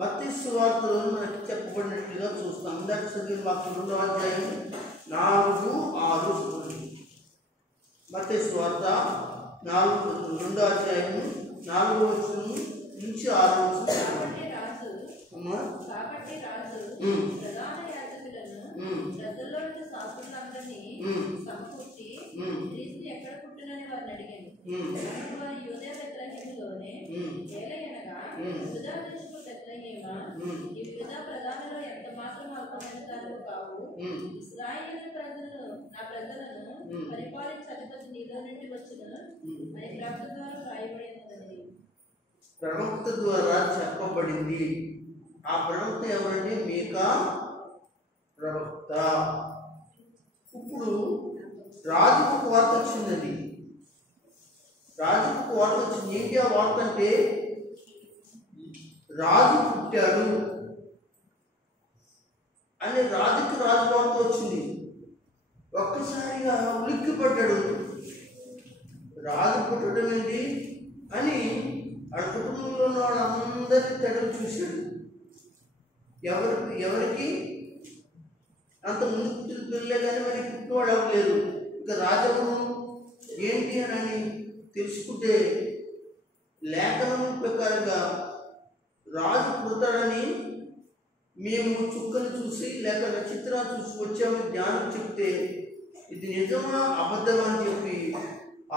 మత్తయి సువార్తలో మనకి చెప్పబడినట్లుగా చూస్తాం. ఇందాక చదివిన వాక్యం 2వ అధ్యాయం 4-6. మత్తయి సువార్త 2వ అధ్యాయము 4వ వచనం నుంచి 6వ వచనం. కాబట్టి రాజు ప్రధాన యాజకులను ప్రజల్లోని శాస్త్రులందరినీ సమకూర్చి క్రీస్తు ఎక్కడ పుట్టినని వారిని అడిగాను. వారి యూదయ బెత్లెహేములోనే, ఏలయనగా యూదా దేశపు బెత్లెహేమా, ఈ యూదా ప్రధానులో ఎంత మాత్రం అల్పమైనదాలు కావు. ఇశ్రాయేలు నా ప్రజలను పరిపాలించే అధిపతి నీలో నుండి వచ్చిన అని ప్రవక్త ద్వారా రాయబడినది. ప్రవక్త ద్వారా చెప్పబడింది. ఆ ప్రవక్త ఎవరంటే? మీకా ప్రవక్త. ఇప్పుడు రాజుకు ఒక వార్త వచ్చిందండి. రాజుకు వార్త వచ్చింది. ఏంటి ఆ వార్త అంటే? రాజు పుట్టాడు అని రాజుకు రాజు వార్త వచ్చింది. ఒక్కసారిగా ఉలిక్కిపడ్డాడు. రాజు పుట్టడం ఏంటి అని ఆ కుటుంబంలో ఉన్న వాళ్ళందరినీ తడవి చూశాడు. ఎవరికి అంత ముందు పుట్టిన పిల్లలే కానీ మరి పుట్టినవాడు ఎవరు లేరు. ఇక రాజెవరు ఏంటి అని తెలుసుకుంటే లేఖనం ప్రకారంగా రాజు పుడతాడని మేము చుక్కలు చూసి లేక నక్షత్రాలు చూసి వచ్చాము జ్ఞానం చెప్తే ఇది నిజమా అబద్ధమా అని చెప్పి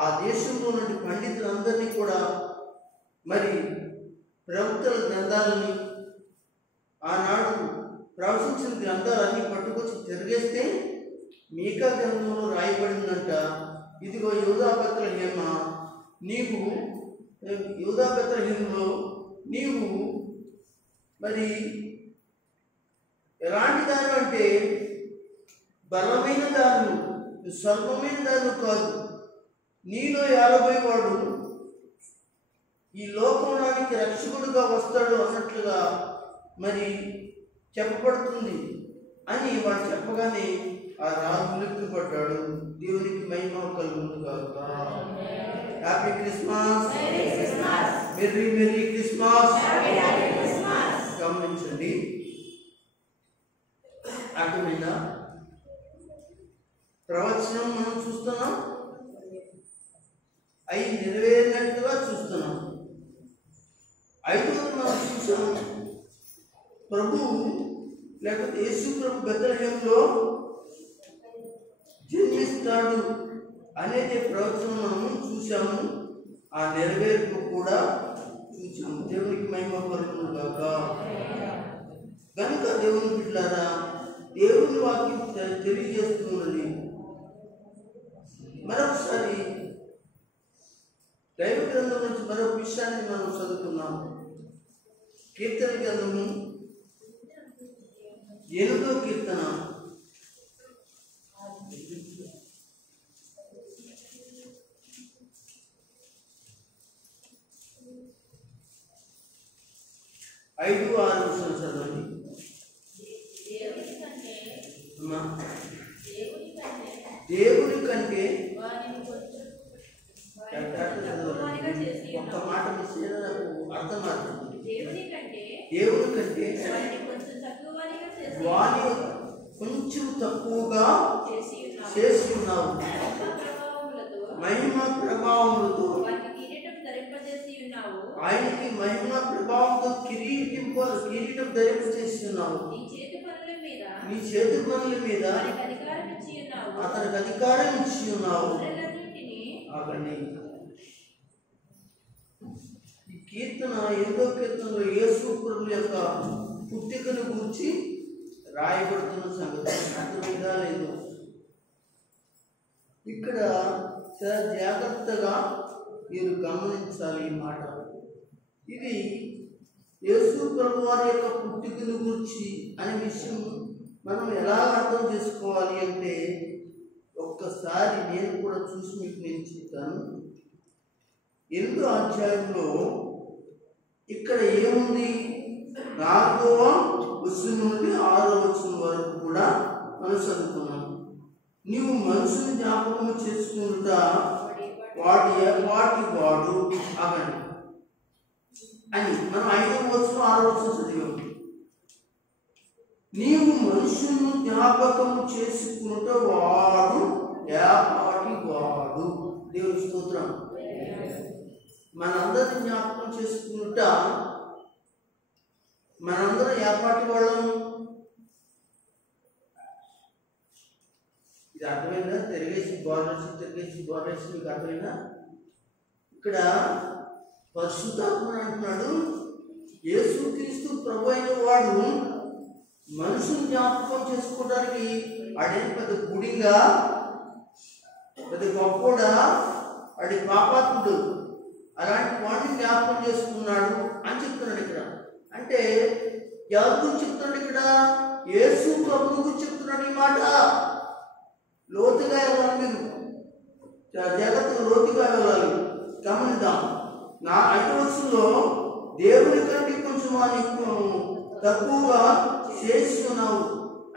ఆ దేశంలో నుండి పండితులందరినీ కూడా మరి ప్రవక్తల గ్రంథాలని ఆనాడు ప్రవచించిన గ్రంథాలన్నీ పట్టుకొచ్చి తిరిగేస్తే మీకా గ్రంథంలో రాయబడిందంట, ఇదిగో యూదా బెత్లెహేమా, యూదా బెత్లెహేములో నీవు మరి ఎలాంటి దారు అంటే బలమైన దారు, స్వల్పమైన దారు కాదు. నీలో ఏలబోయేవాడు ఈ లోకంలోనికి రక్షకుడుగా వస్తాడు అన్నట్లుగా మరి చెప్పబడుతుంది అని వాడు చెప్పగానే ఆ రాజు ఉలిక్కిపడ్డాడు. దేవునికి మహిమ కలుగును గాక. Happy Christmas, merry Christmas. గమనించండి, అర్థమైందా? ప్రవచనం మనం చూస్తున్నాం, అవి నెరవేరినట్టుగా చూస్తున్నాం. ఐదవది మనం చూసాం, ప్రభు లేకపోతే యేసు ప్రభు బెత్లెహేములో జన్మిస్తాడు అనేది ప్రవచనం మనము చూసాము. ఆ నెరవేర్పు కూడా చూసాము. దేవునికి మహిమ కలుగును గాక. కనుక దేవుని బిడ్డలారా, దేవుని వాక్యం తెలియజేస్తున్నది. మరొకసారి దైవ గ్రంథం నుంచి మరొక విషయాన్ని మనం చదువుకున్నాం. కీర్తన గ్రంథము 8వ కీర్తన. 5, 6 వచనం చదవండి. దేవుని కంటే ఒక్క మాట మిస్ అయినా నాకు అర్థం అవుతుంది. దేవుని కంటే వాని కొంచెం తక్కువగా చేసి ఉన్నావు. మహిమ ప్రభావములతో ఆయనకి మహిమ ప్రభావంతో కిరీటం ధరింపజేసి ఉన్నావు. నీ చేతి పనుల మీద అతనికి అధికారం ఇచ్చి ఉన్నావు. ఈ కీర్తన 8వ కీర్తనలో యేసు ప్రభువు యొక్క పుట్టికను గురించి రాయబడుతున్న సంగతి అర్థమైందా లేదు? ఇక్కడ చాలా జాగ్రత్తగా మీరు గమనించాలి ఈ మాట. ఇది యేసు ప్రభువు వారి యొక్క పుట్టికను గురించి అనే విషయం మనం ఎలా అర్థం చేసుకోవాలి అంటే, ఒక్కసారి నేను కూడా చూసి మీకు నేను చెప్తాను. 8వ అధ్యాయంలో ఇక్కడ ఏముంది? 4వ వచనం నుండి 6వ వచనం వరకు కూడా మనం చదువుకున్నాం. నీవు మనుషుని జ్ఞాపకం చేసుకుంటా వాటి వాడు అవని అని మనం 5వ వచనం 6వ వచనం చదివాం. నీవు మనుషులను జ్ఞాపకము చేసుకుంటే వాడు ఏపాటి వాడు. దేవుని స్తోత్రం. మనందరిని జ్ఞాపకం చేసుకుంటా మనందరం ఏపాటి వాళ్ళం. ఇది అర్థమైందా? తిరిగేసి బార్డర్స్ మీకు అర్థమైందా? ఇక్కడ పరిశుద్ధాత్మ అంటున్నాడు, యేసుక్రీస్తు ప్రభు అయిన వాడు మనుషుని జ్ఞాపకం చేసుకోవడానికి ఆడేం పెద్ద గుడిగా, పెద్ద గొప్పడా, ఆడి పాపాత్ముడు, అలాంటి వాడిని జ్ఞాపకం చేసుకున్నాడు అని చెప్తున్నాడు ఇక్కడ. అంటే ఎవరి గురించి చెప్తున్నాడు ఇక్కడ? యేసు ప్రభు గురించి చెప్తున్నాడు ఈ మాట. లోతుగా వెళ్ళాలి, మీరు జగత్తు లోతుగా వెళ్ళాలి. గమనిద్దాం. 5వ వచనంలో దేవుని కంటే కొంచెం తక్కువగా చేసి ఉన్నావు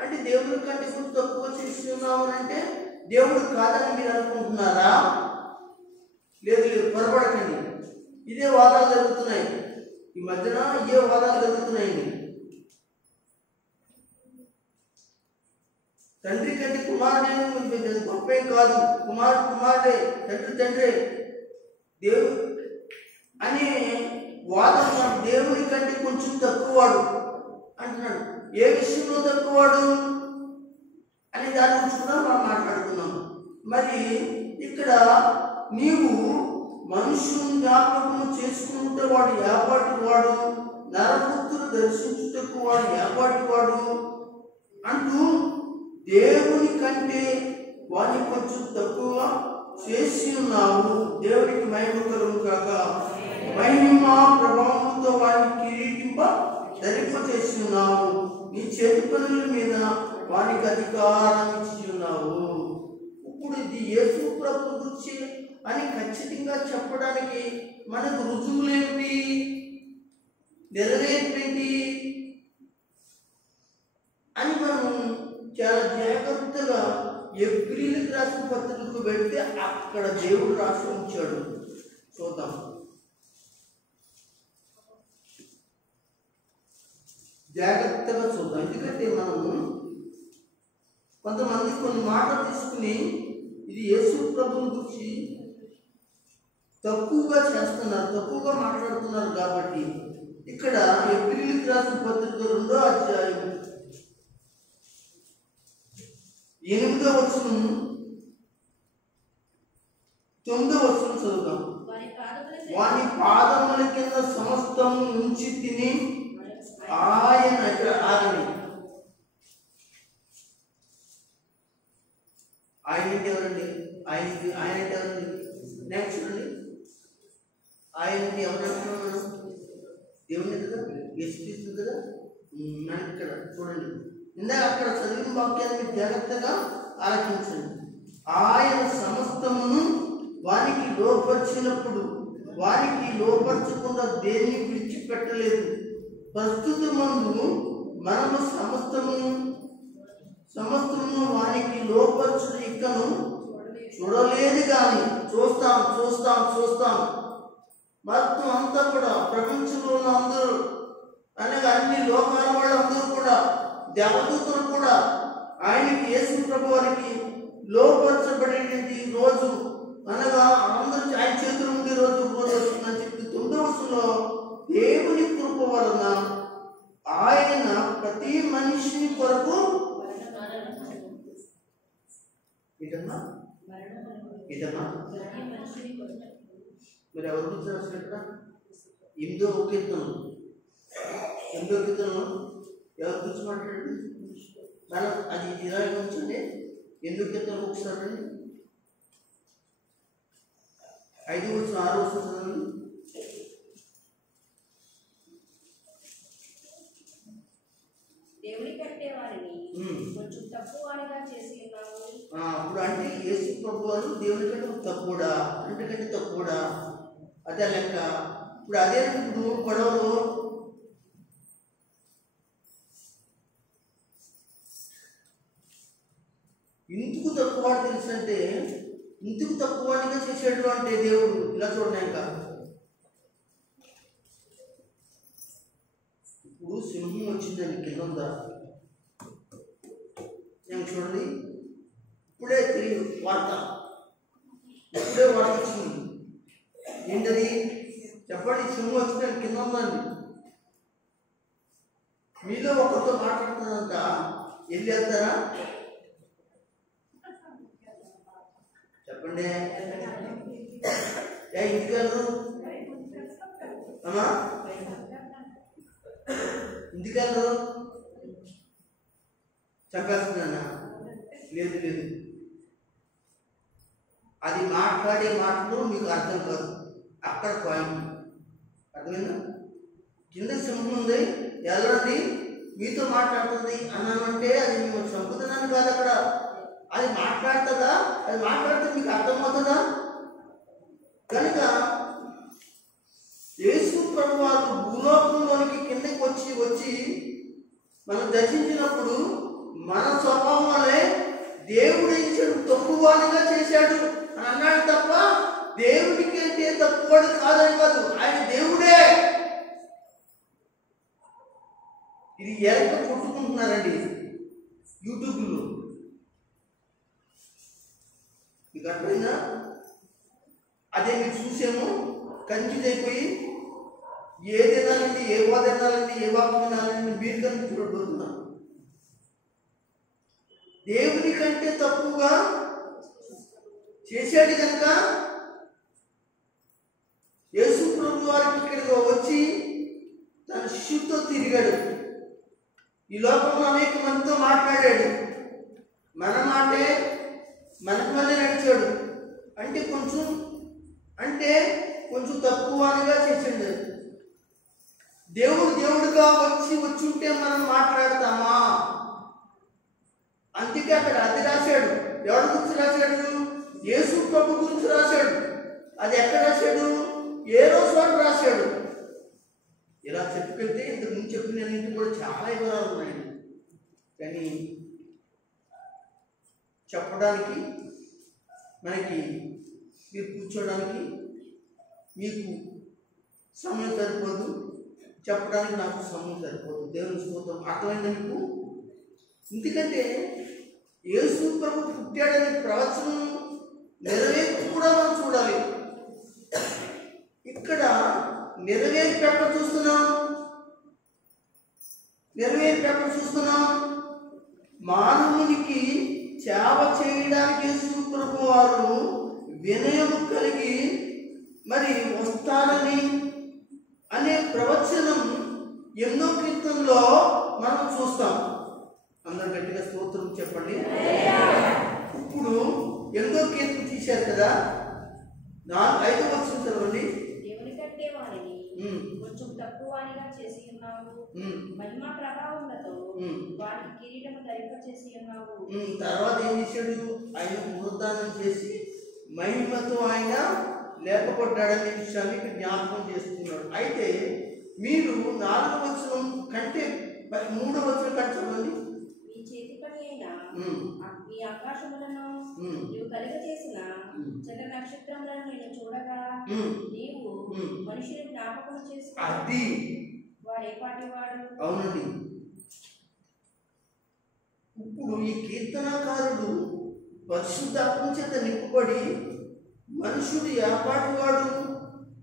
అంటే, దేవుడి కంటే కొంచెం తక్కువ చేసి ఉన్నావు అంటే దేవుడు కాదని మీరు అనుకుంటున్నారా? లేదు, పొరపడకండి. ఇదే వాదాలు జరుగుతున్నాయి ఈ మధ్యన, ఇదే వాదాలు జరుగుతున్నాయి. తండ్రి కంటే కుమారుడే గొప్పేం కాదు, కుమారుడే, తండ్రి దేవుడు అనే వాదన. దేవుని కంటే కొంచెం తక్కువవాడు అంటున్నాడు. ఏ విషయంలో తక్కువవాడు అనే దాని గురించి కూడా మనం మాట్లాడుకున్నాం. మరి ఇక్కడ నీవు మనుషుని జ్ఞాపకము చేసుకుంటే వాడు ఏపాటి వాడు, నరపుత్రులు దర్శించుటకు వాడు ఏపాటి వాడు అంటూ దేవుని కంటే వాడిని కొంచెం తక్కువ చేసి ఉన్నావు. దేవునికి మహిమ కలుగు కాక. మహిమ ప్రభావంతో వాడిని కిరీటింప ధరింప చేసి ఉన్నావు. నీ చేతి పనుల మీద వానికి అధికారం ఇచ్చి ఉన్నావు. ఇప్పుడు ఇది యేసు ప్రభు గురించి అని ఖచ్చితంగా చెప్పడానికి మనకు రుజువులేంటి, నెరవేర్పేంటి అని మనం చాలా జాగ్రత్తగా ఎబ్రీలకు రాసిన పత్రికకు వెళ్తే అక్కడ దేవుడు రాసి ఉంచాడు. చూద్దాం. జాగ్రత్తగా చూద్దాం. ఎందుకంటే మనము కొంతమంది కొన్ని మాటలు తీసుకుని ఇది యేసు ప్రభుని గురించి తక్కువగా చేస్తున్నారు, తక్కువగా మాట్లాడుతున్నారు. కాబట్టి ఇక్కడ ఎబ్రీలకు రాసిన పత్రిక 2వ అధ్యాయం 8వ వచనం 9వ వచనం చదువుతాం. వాని పాదముల కింద సమస్తము ఉంచి తిని ఆయన ఆగని. ఆయన ఎవరండి? ఆయన ఎవరండి? నెక్స్ట్ చూడండి. ఆయనకి ఎవరంటున్నాం? దేవుని కదా, యేసుక్రీస్తు కదా. మనకి ఇక్కడ చూడండి, ఇందాక అక్కడ చదివిన వాక్యాన్ని జాగ్రత్తగా ఆలోచించండి. ఆయన సమస్తమును వానికి లోపరిచినప్పుడు వానికి లోపరచకుండా దేన్ని విడిచిపెట్టలేదు. ప్రస్తుతమందు మనము సమస్తము వానికి లోపరచుడు ఇక్కను చూడలేదు కానీ చూస్తాం మొత్తం అంతా కూడా ప్రపంచంలో ఉన్న అందరూ అనగా అన్ని లోకాల వాళ్ళందరూ కూడా దేవదూతలు కూడా ఆయనకి యేసు ప్రభు వారికి లోపరచబడేటువంటి రోజు అనగా అందరూ ఆయన చేతులు ఉండే రోజు వస్తుందని చెప్పి 9వ వచనంలో దేవుని కృప వలన ఆయన ప్రతి మనిషిని కొరకు ఇదమ్మా మీరు ఎవరి గురించి రాసినట్ట 8వ కీర్తన ఎవరి గురించి మాట్లాడండి మనం అది ఇలా ఉంచండి 8వ కీర్తన ఒకసారి 5 వచ్చి 6 వస్తుంది. దేవుని కంటే వారిని కొంచెం తక్కువగా చేసి ఉన్నాము. ఇప్పుడు అంటే యేసు ప్రభు వారు దేవుని కంటే తక్కువడా అంతకంటే తక్కువడా అదే లెక్క. ఇప్పుడు అదే ఇప్పుడు గొడవలు ఇందుకు తక్కువ తెలుసంటే ఇందుకు తక్కువగా చేసేట్లు అంటే దేవుడు ఇలా చూడండి. ఇంకా ఇప్పుడు సింహం వచ్చిందని కింద ఉందా నేను చూడండి. ఇప్పుడే వార్త వచ్చింది ఏంటది చెప్పండి. సింహం వచ్చిందని కింద ఉందండి. మీలో ఒకరితో మాట్లాడుతుందంట వెళ్ళి వెళ్తారా చెప్పండి. ఇంటికి వెళ్ళరు అమ్మా ఇంటికి వెళ్ళరు చంపేస్తున్నానా లేదు అది మాట్లాడే మాటలు మీకు అర్థం కాదు. అక్కడ పాయింట్ అర్థమైందా? కింద సింహం ఉంది వెళ్ళండి మీతో మాట్లాడుతుంది అన్నామంటే అది మేము చంపుతున్నాను కాదు. అక్కడ అది మాట్లాడుతుందా? అది మాట్లాడితే మీకు అర్థమవుతుందా? కనుక యేసు ప్రభు వారు భూలోకంలోనికి కిందకి వచ్చి మనం దర్శించినప్పుడు మన స్వభావం వల్లే దేవుడు ఇచ్చాడు తక్కువగా చేశాడు అని అన్నాడు తప్ప దేవుడికి అంటే తక్కువ కాదని కాదు. ఆయన దేవుడే. ఇది ఎలక కొట్టుకుంటున్నారండి యూట్యూబ్లో. మీకు అర్థమైందా? అదే మీరు చూసాము కన్ఫ్యూజ్ అయిపోయి ఏ తినాలండి ఏ తినాలండి ఏ వాకు తినాలండి మీరు కనుక చూడబోతున్నాం. దేవుని కంటే తక్కువగా చేశాడు కనుక యేసు ప్రభు వారికి ఇక్కడికి వచ్చి తన శిష్యులతో తిరిగాడు. ఈ లోకంలో అనేక మందితో మాట్లాడాడు. మన మాటే మనకు మళ్ళీ నడిచాడు. అంటే కొంచెం తక్కువగా చేసిండు. దేవుడుగా వచ్చి ఉంటే మనం మాట్లాడతామా? అందుకే అక్కడ అది రాశాడు. ఎవరి గురించి రాశాడు? యేసు ప్రభు గురించి రాశాడు. అది ఎక్కడ రాశాడు? ఏ రోజు రాశాడు. ఇలా చెప్పుకెళ్తే ఇంతకు ముందు చెప్పిన కూడా చాలా వివరాలు ఉన్నాయి. కానీ చెప్పడానికి మనకి మీరు కూర్చోడానికి మీకు సమయం సరిపోదు, చెప్పడానికి నాకు సమయం సరిపోదు. దేవుని స్తోత్రం. అర్థమైందా మీకు? ఎందుకంటే యేసు ప్రభు పుట్టాడనే ప్రవచనం నెరవేర్పు కూడా మనం చూడాలి. ఇక్కడ నెరవేర్పు ఎక్కడ చూస్తున్నాం? మానవునికి సేవ చేయడానికి యేసు ప్రభు వారు వినయం కలిగి మరి వస్తారని అనే ప్రవచనం 8వ కీర్తనలో మనం చూస్తాం. అందరూ గట్టిగా స్తోత్రం చెప్పండి. ఇప్పుడు 8వ కీర్తన తీశారు కదా, 5వ వచనం చదవండి. దేవుని కంటే వారిని కొంచెం తక్కువగా చేసి ఉన్నావు. మహిమ ప్రభావములతో వారికి కిరీటము ధరింపచేసి ఉన్నావు. తర్వాత ఏం చేశాడు? ఆయన పునరుద్ధానం చేసి మహిమతో ఆయన లేపబడ్డాడనే విషయాన్ని జ్ఞాపకం చేస్తున్నాడు. అయితే మీరు 4వ వచనం కంటే 3వ వచనం కంటే చదవండి. మీ చేతి పని అయిన మీ ఆకాశములను నీవు కలిగ చేసిన చంద్ర నక్షత్రములను నేను చూడగా నీవు మనుషుని జ్ఞాపకం చేసుకో. అది వాడు ఏ పాటి వాడు? అవునండి. ఇప్పుడు ఈ కీర్తనకారుడు పరిశుద్ధాత్మ చేత నింపబడి మనుషుడు ఏపాటి వాడు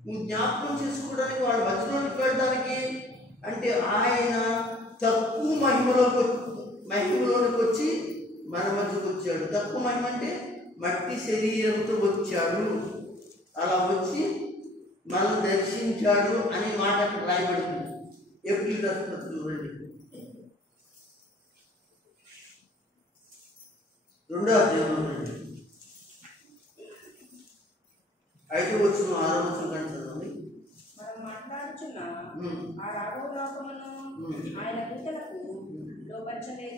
నువ్వు జ్ఞాపకం చేసుకోవడానికి వాడు మధ్యలోకి వెళ్ళడానికి అంటే ఆయన తక్కువ మహిమలోనికి వచ్చి మన మధ్యకు వచ్చాడు. తక్కువ మహిమ అంటే మట్టి శరీరంతో వచ్చాడు, అలా వచ్చి మనం దర్శించాడు అనే మాట అక్కడ రాయబడింది. ఏప్రిల్ రాష్ట్ర చూడండి 2వ అధ్యాయంలో 5వ వచనం 6వ వచనం కంటే చదవండి. మనం మాట్లాడుచున్న ఆ రాబో లోకమును ఆయన దూతలకు లోపరచలేదు.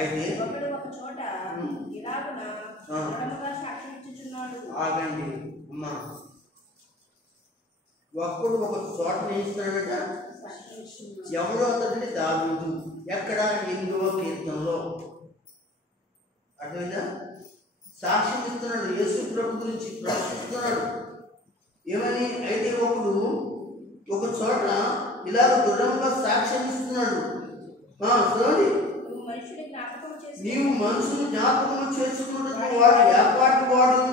అయితే ఒకడు ఒక చోట ఇలాగున దృఢముగా సాక్ష్యం ఇచ్చుచున్నాడు. ఆగండి అమ్మా, ఒక్కడు ఒక చోట నిలుస్తున్నాడట. ఎవడో అతడిని దావీదు. ఎక్కడ? 8వ కీర్తనలో. అర్థమైందా? సాక్ష్యం ఇస్తున్నాడు, యేసు ప్రభు గురించి ప్రశ్నిస్తున్నాడు. ఏమని? అయితే ఒకడు ఒక చోట ఇలాగ దృఢంగా సాక్ష్యం ఇస్తున్నాడు. చూడండి, నీవు మనుషులు జ్ఞాపకం చేసుకున్నట్టు వాడు ఏపాటి వాడు,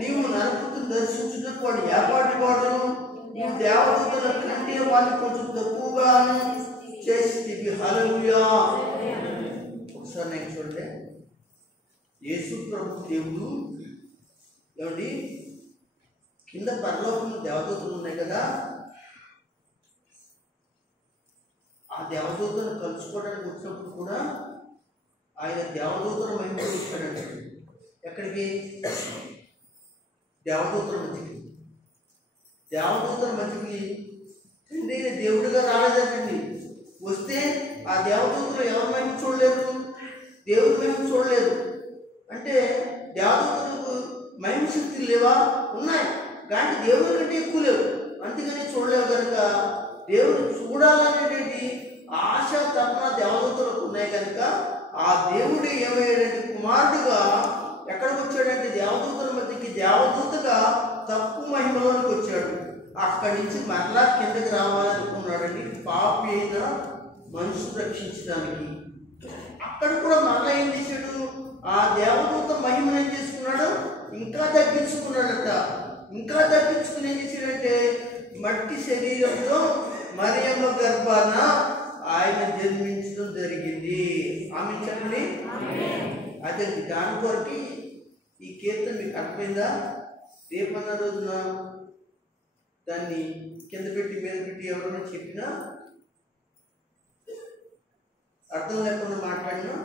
నీవు నరపుతుని దర్శించుటకు వాడు ఏపాటి వాడు, నీవు దేవదూతల కంటే వాడిని కొంచెం తక్కువగాను చేసి. హల్లెలూయా. ఒకసారి నేను చూడండి, యేసు ప్రభు దేవుడు ఏమండి కింద పరలోకంలో దేవదూతలు ఉన్నాయి కదా, ఆ దేవదూతను కలుసుకోవడానికి వచ్చినప్పుడు కూడా ఆయన దేవదూతల మహిమ ఇస్తాడండి. ఎక్కడికి? దేవదూతల మధ్యకి. దేవదూతల మధ్యకి తండ్రి దేవుడిగా రాలేదండి. వస్తే ఆ దేవదూతలు ఎవరి మహిమ చూడలేదు, దేవుడి మహిమ చూడలేదు. అంటే దేవదూతలకు మహిమ శక్తులు లేవా? ఉన్నాయి, కానీ దేవుడి కంటే ఎక్కువ లేవు. అందుకని చూడలేవు. కనుక దేవుడు చూడాలనేటువంటి ఆశ తపన దేవదూతలకు ఉన్నాయి. కనుక ఆ దేవుడు ఏమయ్యాడంటే కుమారుడుగా ఎక్కడికి వచ్చాడంటే దేవదూతల మధ్యకి దేవదూతగా తక్కువ మహిమలోనికి వచ్చాడు. అక్కడి నుంచి మరలా కిందకి రావాలనుకున్నాడండి పాపి అయిన మనుషులు రక్షించడానికి. అక్కడ కూడా మరలా ఏం చేశాడు? ఆ దేవదూత మహిమను ఏం చేసుకున్నాడు? ఇంకా తగ్గించుకున్నాడట. ఇంకా తగ్గించుకుని ఏం చేశాడంటే మట్టి శరీరంతో మరియమ్మ గర్భాన ఆయన జన్మించడం జరిగింది. ఆమె చెప్పండి. అదే దాని కొరకు ఈ కీర్తన మీకు అర్థమైందా? రేపన్న రోజున దాన్ని కింద పెట్టి మీద పెట్టి ఎవరైనా చెప్పినా అర్థం లేకుండా మాట్లాడినా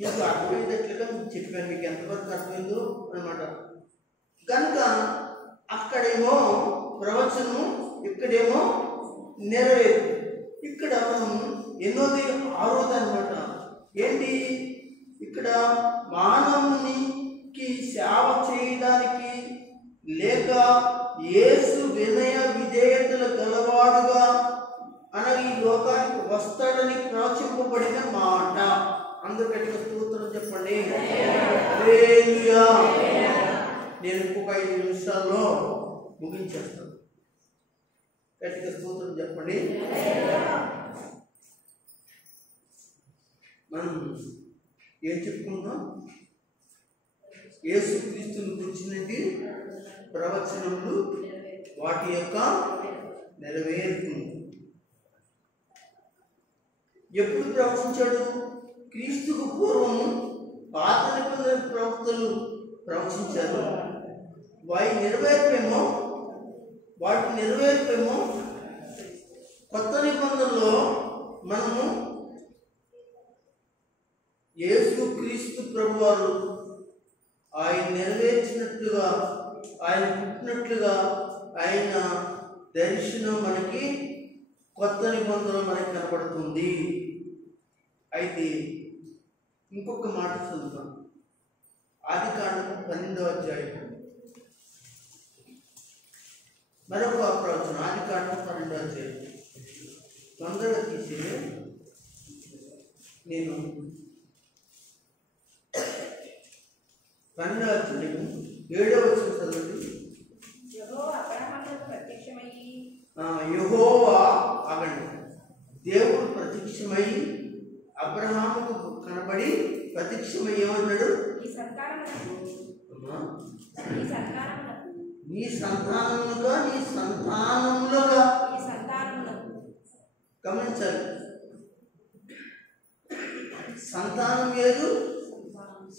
మీకు అర్థమయ్యేటట్లుగా మీకు చెప్పాను. మీకు ఎంతవరకు అర్థమైందో అనమాట. కనుక అక్కడేమో ప్రవచనం, ఇక్కడేమో నెరవేరు. ఇక్కడ మనం 6వది అనమాట. ఏంటి? ఇక్కడ మానవునికి సేవ చేయడానికి లేక యేసు వినయ విధేయతలు గలవాడుగా అనగా ఈ లోకానికి వస్తాడని ప్రవచింపబడిన మాట. అందరూ గట్టిగా స్తోత్రం చెప్పండి. హల్లెలూయా. నేను ఇంకొక 5 నిమిషాల్లో ముగించేస్తాను. గట్టిగా స్తోత్రం చెప్పండి. మనం ఏం చెప్పుకుందాం? యేసుక్రీస్తుని గురించినది ప్రవచనములు, వాటి యొక్క నెరవేర్పు. ఎప్పుడు ప్రవచించాడు? క్రీస్తుకు పూర్వం పాత నిబంధన ప్రవక్తలు ప్రవచించారు. వాటి నెరవేర్పేమో కొత్త నిబంధనలో మనము యేసుక్రీస్తు ప్రభువారు ఆయన నెరవేర్చినట్లుగా, ఆయన పుట్టినట్లుగా ఆయన దర్శనం మనకి కొత్త నిబంధనలో మనకి కనపడుతుంది. అయితే ఇంకొక మాట చదువుతాం. ఆదికాండం 12వ అధ్యాయం మరొక ప్రవచనం ఆదికాండం 12వ అధ్యాయం. తొందరగా తీసి నేను 12వ అధ్యాయం 7వ వచనం చదవండి. యెహోవా అబ్రహామునకు ప్రత్యక్షమయ్యి, యెహోవా ఆగండి, దేవుడు ప్రత్యక్షమై అబ్రహాముకు కనబడి ప్రత్యక్షమై ఏమన్నాడు? నీ సంతానమునకు గమనించాలి. సంతానం వేరు,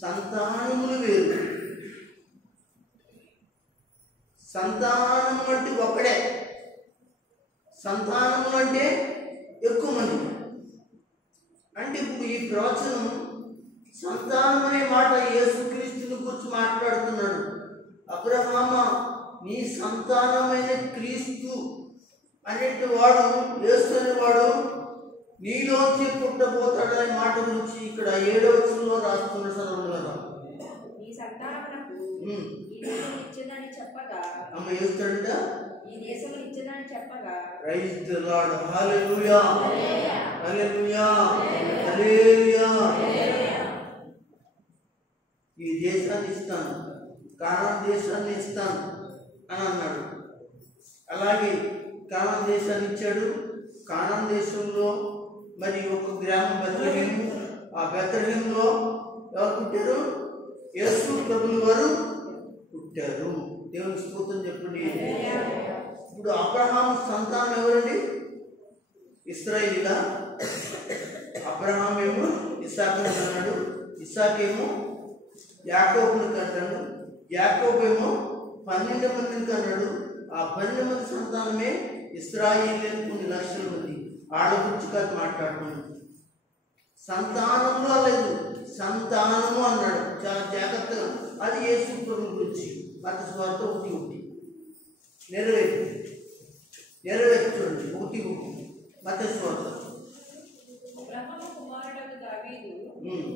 సంతానములు వేరు. సంతానం అంటే ఒకడే, సంతానములు అంటే ఎక్కువ మంది. అంటే ఇప్పుడు ఈ ప్రవచనం సంతానం అనే మాట యేసుక్రీస్తుని గురించి మాట్లాడుతున్నాడు. అబ్రహామ, నీ సంతానమైన క్రీస్తు అనేటి వాడు, యేసు అనేవాడు నీలోంచి పుట్టబోతాడనే మాట గురించి ఇక్కడ 7వ వచనంలో రాస్తున్న చదవగలరా? ఈ సంతానమునకు ఈ దేశం ఇచ్చిందని చెప్పగా, అమ్మ ఏస్తాడంట, ఈ దేశం ఇచ్చిందని చెప్పగా, ప్రైజ్ ది లార్డ్, హల్లెలూయా హల్లెలూయా హల్లెలూయా. ఈ దేశాన్ని ఇస్తాను, కానాన్ దేశాన్ని ఇస్తాను అని అన్నాడు. అలాగే కానాన్ దేశాన్ని ఇచ్చాడు. కానాన్ దేశంలో మరి ఒక గ్రామం బెత్లెహేము. ఆ బెత్లెహేములో ఎవరు పుట్టారు? యేసు ప్రభువు వారు పుట్టారు. దేవుని స్తోత్రం చెప్పండి. ఇప్పుడు అబ్రహాము సంతానం ఎవరండి? ఇశ్రాయేలీలా? అబ్రహాం ఏమో ఇస్సాకును కన్నాడు, ఇస్సాకేమో యాకోబును కన్నాడు, యాకోబు ఏమో 12 మందిని కన్నాడు. ఆ 12 మంది సంతానమే ఇశ్రాయేలీయులు, కొన్ని లక్షల మంది. ఆడ గురించి కాదు మాట్లాడుతున్నాడు. సంతానంలో లేదు, సంతానము అన్నాడు. చాలా జాగ్రత్తగా. అది యేసు ప్రభువు గురించి మత్తయి సువార్త 1:1 నెరవేర్చు చూడండి. 1:1 మత్తయి సువార్త. అబ్రహాము కుమారుడైన దావీదు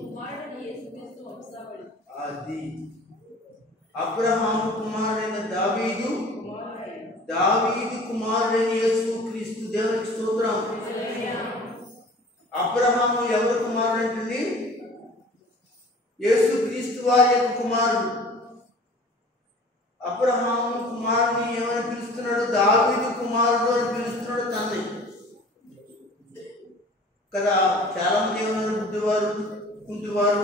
కుమారుడైన యేసుక్రీస్తు వంశావళి. అది అబ్రహాము కుమారుడైన దావీదు, దావీదు కుమారుడైన యేసుక్రీస్తు. దేవునికి స్తోత్రం. అబ్రహాము ఎవరి కుమారుడు అంటుంది? యేసుక్రీస్తు వారి యొక్క కుమారుడు. అబ్రహాము కుమారుని ఏమని పిలుస్తున్నాడు? దావీదు కుమారుడు అని పిలుస్తున్నాడు తన్ని కదా. చాలా మంది ఏమన్నారు? గుడ్డివారు, కుంటివారు.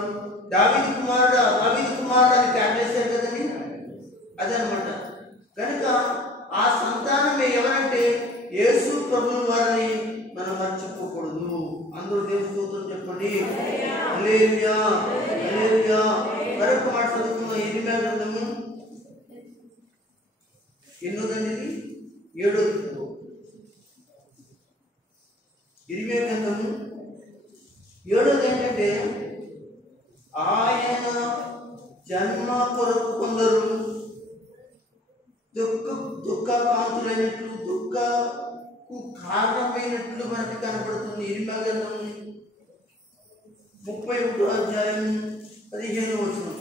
దావీదు కుమారుడు, దావీదు కుమారుడు అని క్యాటేశారు కదండి. అదనమాట. కనుక ఆ సంతానం ఎవరంటే యేసు ప్రభువు వారిని మనం మర్చిపోకూడదు. అందరూ దేవుని స్తోత్రం చెప్పండి. హల్లెలూయా హల్లెలూయా. మరొక మాట చదువుకున్నాం. ఇర్మియా గ్రంథము ఎన్నోదండి? 7వ. ఇర్మియా గ్రంథము 7వ ఏంటంటే, ఆయన జన్మ కొరకు కొందరు దుఃఖకాంతులైనట్లు, దుఃఖకు కారణమైనట్లు మనకి కనపడుతుంది. ఇర్మియా గ్రంథం 31వ అధ్యాయం 15వ వచనం.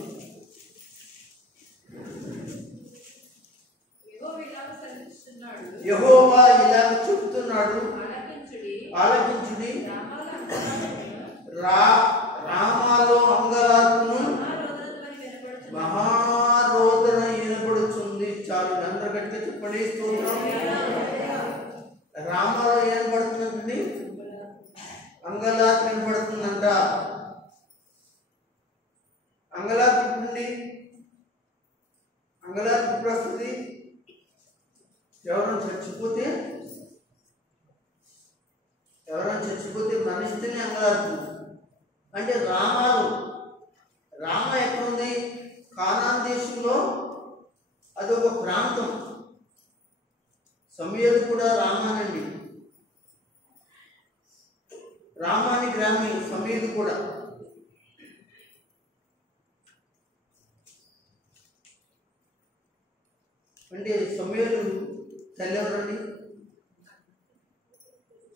యెహోవా ఇలాగ చెప్తున్నాడు, ఆలకించుడి, రామాలో అంగలార్పును మహారోదన వినపడుతుంది. చాలు, అందరూ గట్టిగా చెప్పండి. స్తోత్రం. రామాలో ఏం పడుతుందండి? అంగలార్పు వినపడుతుందంట. అంగలార్పు ఇప్పుడుండి, అంగలార్పు ఇప్పుడు వస్తుంది. ఎవరైనా చచ్చిపోతే మనిషితోనే అంగలార్పు. అంటే రామ ఎక్కడుంది? కానాన్ దేశంలో అదొక ప్రాంతం. సమూయేలు కూడా రామానండి, రామాని గ్రామీ. సమూయేలు కూడా అంటే సమూయేలు తల్లి ఎవరండి?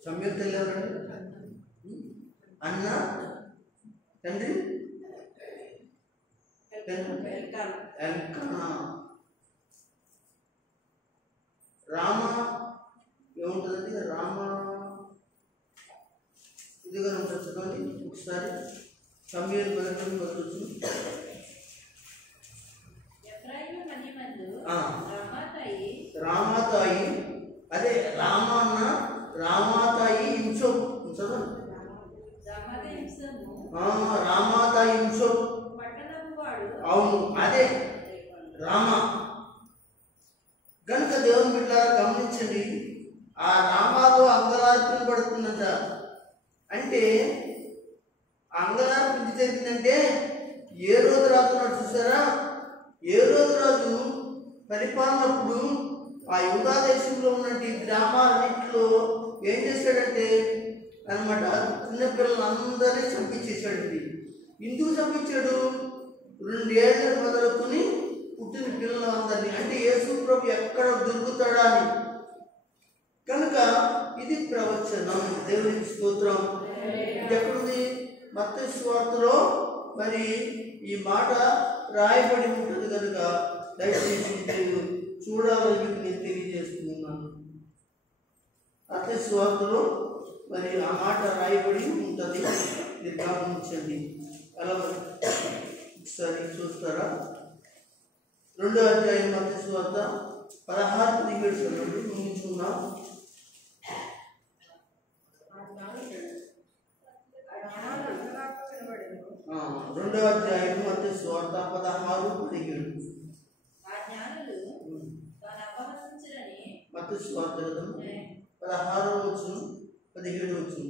సమూయేలు తల్లి ఎవరండి? అన్న, తండ్రి ఎల్కానా. రామ ఏముంటుందండి? రామ ఇదిగా ఉంటుంది చదవండి ఒకసారి. సమయాన్ని మొదలువచ్చు. రామాతాయి అదే రామన్న రామాతాయి హింసో చదవండి. రామాతాయి హింసో అవును అదే రామ. కనుక దేవుని బిడ్డలారా గమనించండి, ఆ రామాలో అంగలార్పణ పడుతుందంట. అంటే అంగలార్పణ ఎందుకు జరిగిందంటే ఏ రోజు రాజు ఉన్నాడు చూసారా? ఏ రోజు రాజు పరిపాలనప్పుడు ఆ యూదా దేశంలో ఉన్నటువంటి గ్రామాలన్నింటిలో ఏం చేశాడంటే అనమాట చిన్నపిల్లలందరినీ చంపించేశాడండి. ఎందుకు చంపించాడు? 2 ఏళ్ళ మొదలుకొని పుట్టిన పిల్లలందరినీ, అంటే యేసు ప్రభు ఎక్కడ దొరుకుతాడా అని. కనుక ఇది ప్రవచనం. దేవునికి స్తోత్రం. ఇది ఎక్కడుంది? మత్తయి సువార్తలో మరి ఈ మాట రాయబడి ఉంటుంది కనుక దయచేసి మీరు చూడాలని నేను తెలియజేస్తున్నాను. మత్తయి సువార్తలో మరి ఆ మాట రాయబడి ఉంటుంది, మీరు గమనించండి. అలా ఒకసారి చూస్తారా? 2వ అధ్యాయం మత్తయి సువార్త 16-17 ముగించుకున్నాం. 2వ అధ్యాయం మత్తయి సువార్త 16-17. మత్తయి సువార్త 16-17.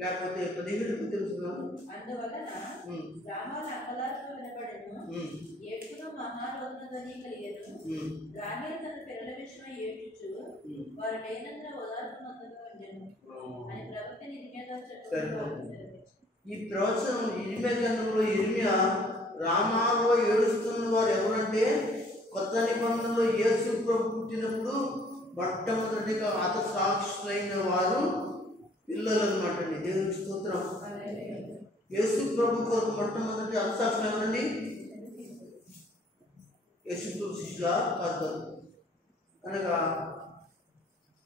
లేకపోతే 17 తెలుసుకున్నాను. అందువలన గ్రామాల అంగలార్పు వినబడెను, ఏడ్పును మహారోదన ధ్వని కలిగెను. దానియేలు తన పిల్లల విషయమై ఏడ్చుచు వారు లేనందున ఓదార్పు నొందగా ఉండెను అని ప్రవక్త ఇర్మియా ద్వారా చెప్పబడింది. ఈ ప్రవచనం ఇర్మియా గ్రంథంలో ఇర్మియా రామాలో ఏడుస్తున్న వారు ఎవరంటే కొత్త నిబంధనలో యేసు ప్రభు పుట్టినప్పుడు మొట్టమొదటిగా హతసాక్షులైన వారు పిల్లలు అన్నమాట అండి. దేవునికి స్తోత్రం. యేసు ప్రభు కొరకు మొట్టమొదటి హతసాక్షులు ఎవరండి? యేసు ప్రభు శిష్యుల కాదు, అనగా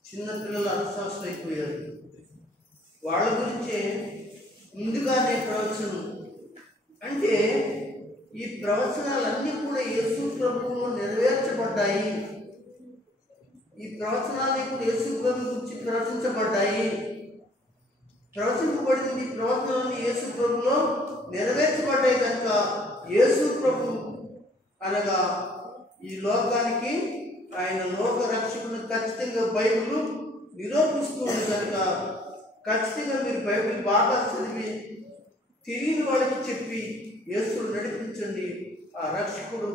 చిన్నపిల్లలు హతసాక్షులు అయిపోయారు. వాళ్ళ గురించే ముందుగానే ప్రవచనం. అంటే ఈ ప్రవచనాలన్నీ కూడా యేసు ప్రభువులో నెరవేర్చబడ్డాయి. ఈ ప్రవచనాలన్నీ కూడా యేసు ప్రభు గురించి ప్రవచించబడ్డాయి, ప్రవచింపబడింది. ఈ ప్రవచనాలన్నీ యేసు ప్రభులో నెరవేర్చబడ్డాయి కనుక యేసు ప్రభు అనగా ఈ లోకానికి ఆయన లోక రక్షకుని ఖచ్చితంగా బైబిల్ నిరూపిస్తుంది కనుక ఖచ్చితంగా మీరు బైబిల్ బాగా చదివి తెలియని వాళ్ళకి చెప్పి యేసుని నడిపించండి. ఆ రక్షకుడు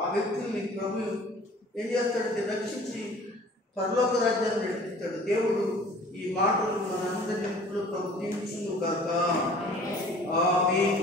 ఆ వ్యక్తుల్ని ప్రభు ఏం చేస్తాడంటే రక్షించి పరలోక రాజ్యాన్ని నడిపిస్తాడు. దేవుడు ఈ మాటలు మనందరినీ ప్రభు దీవించును గాక. ఆమేన్.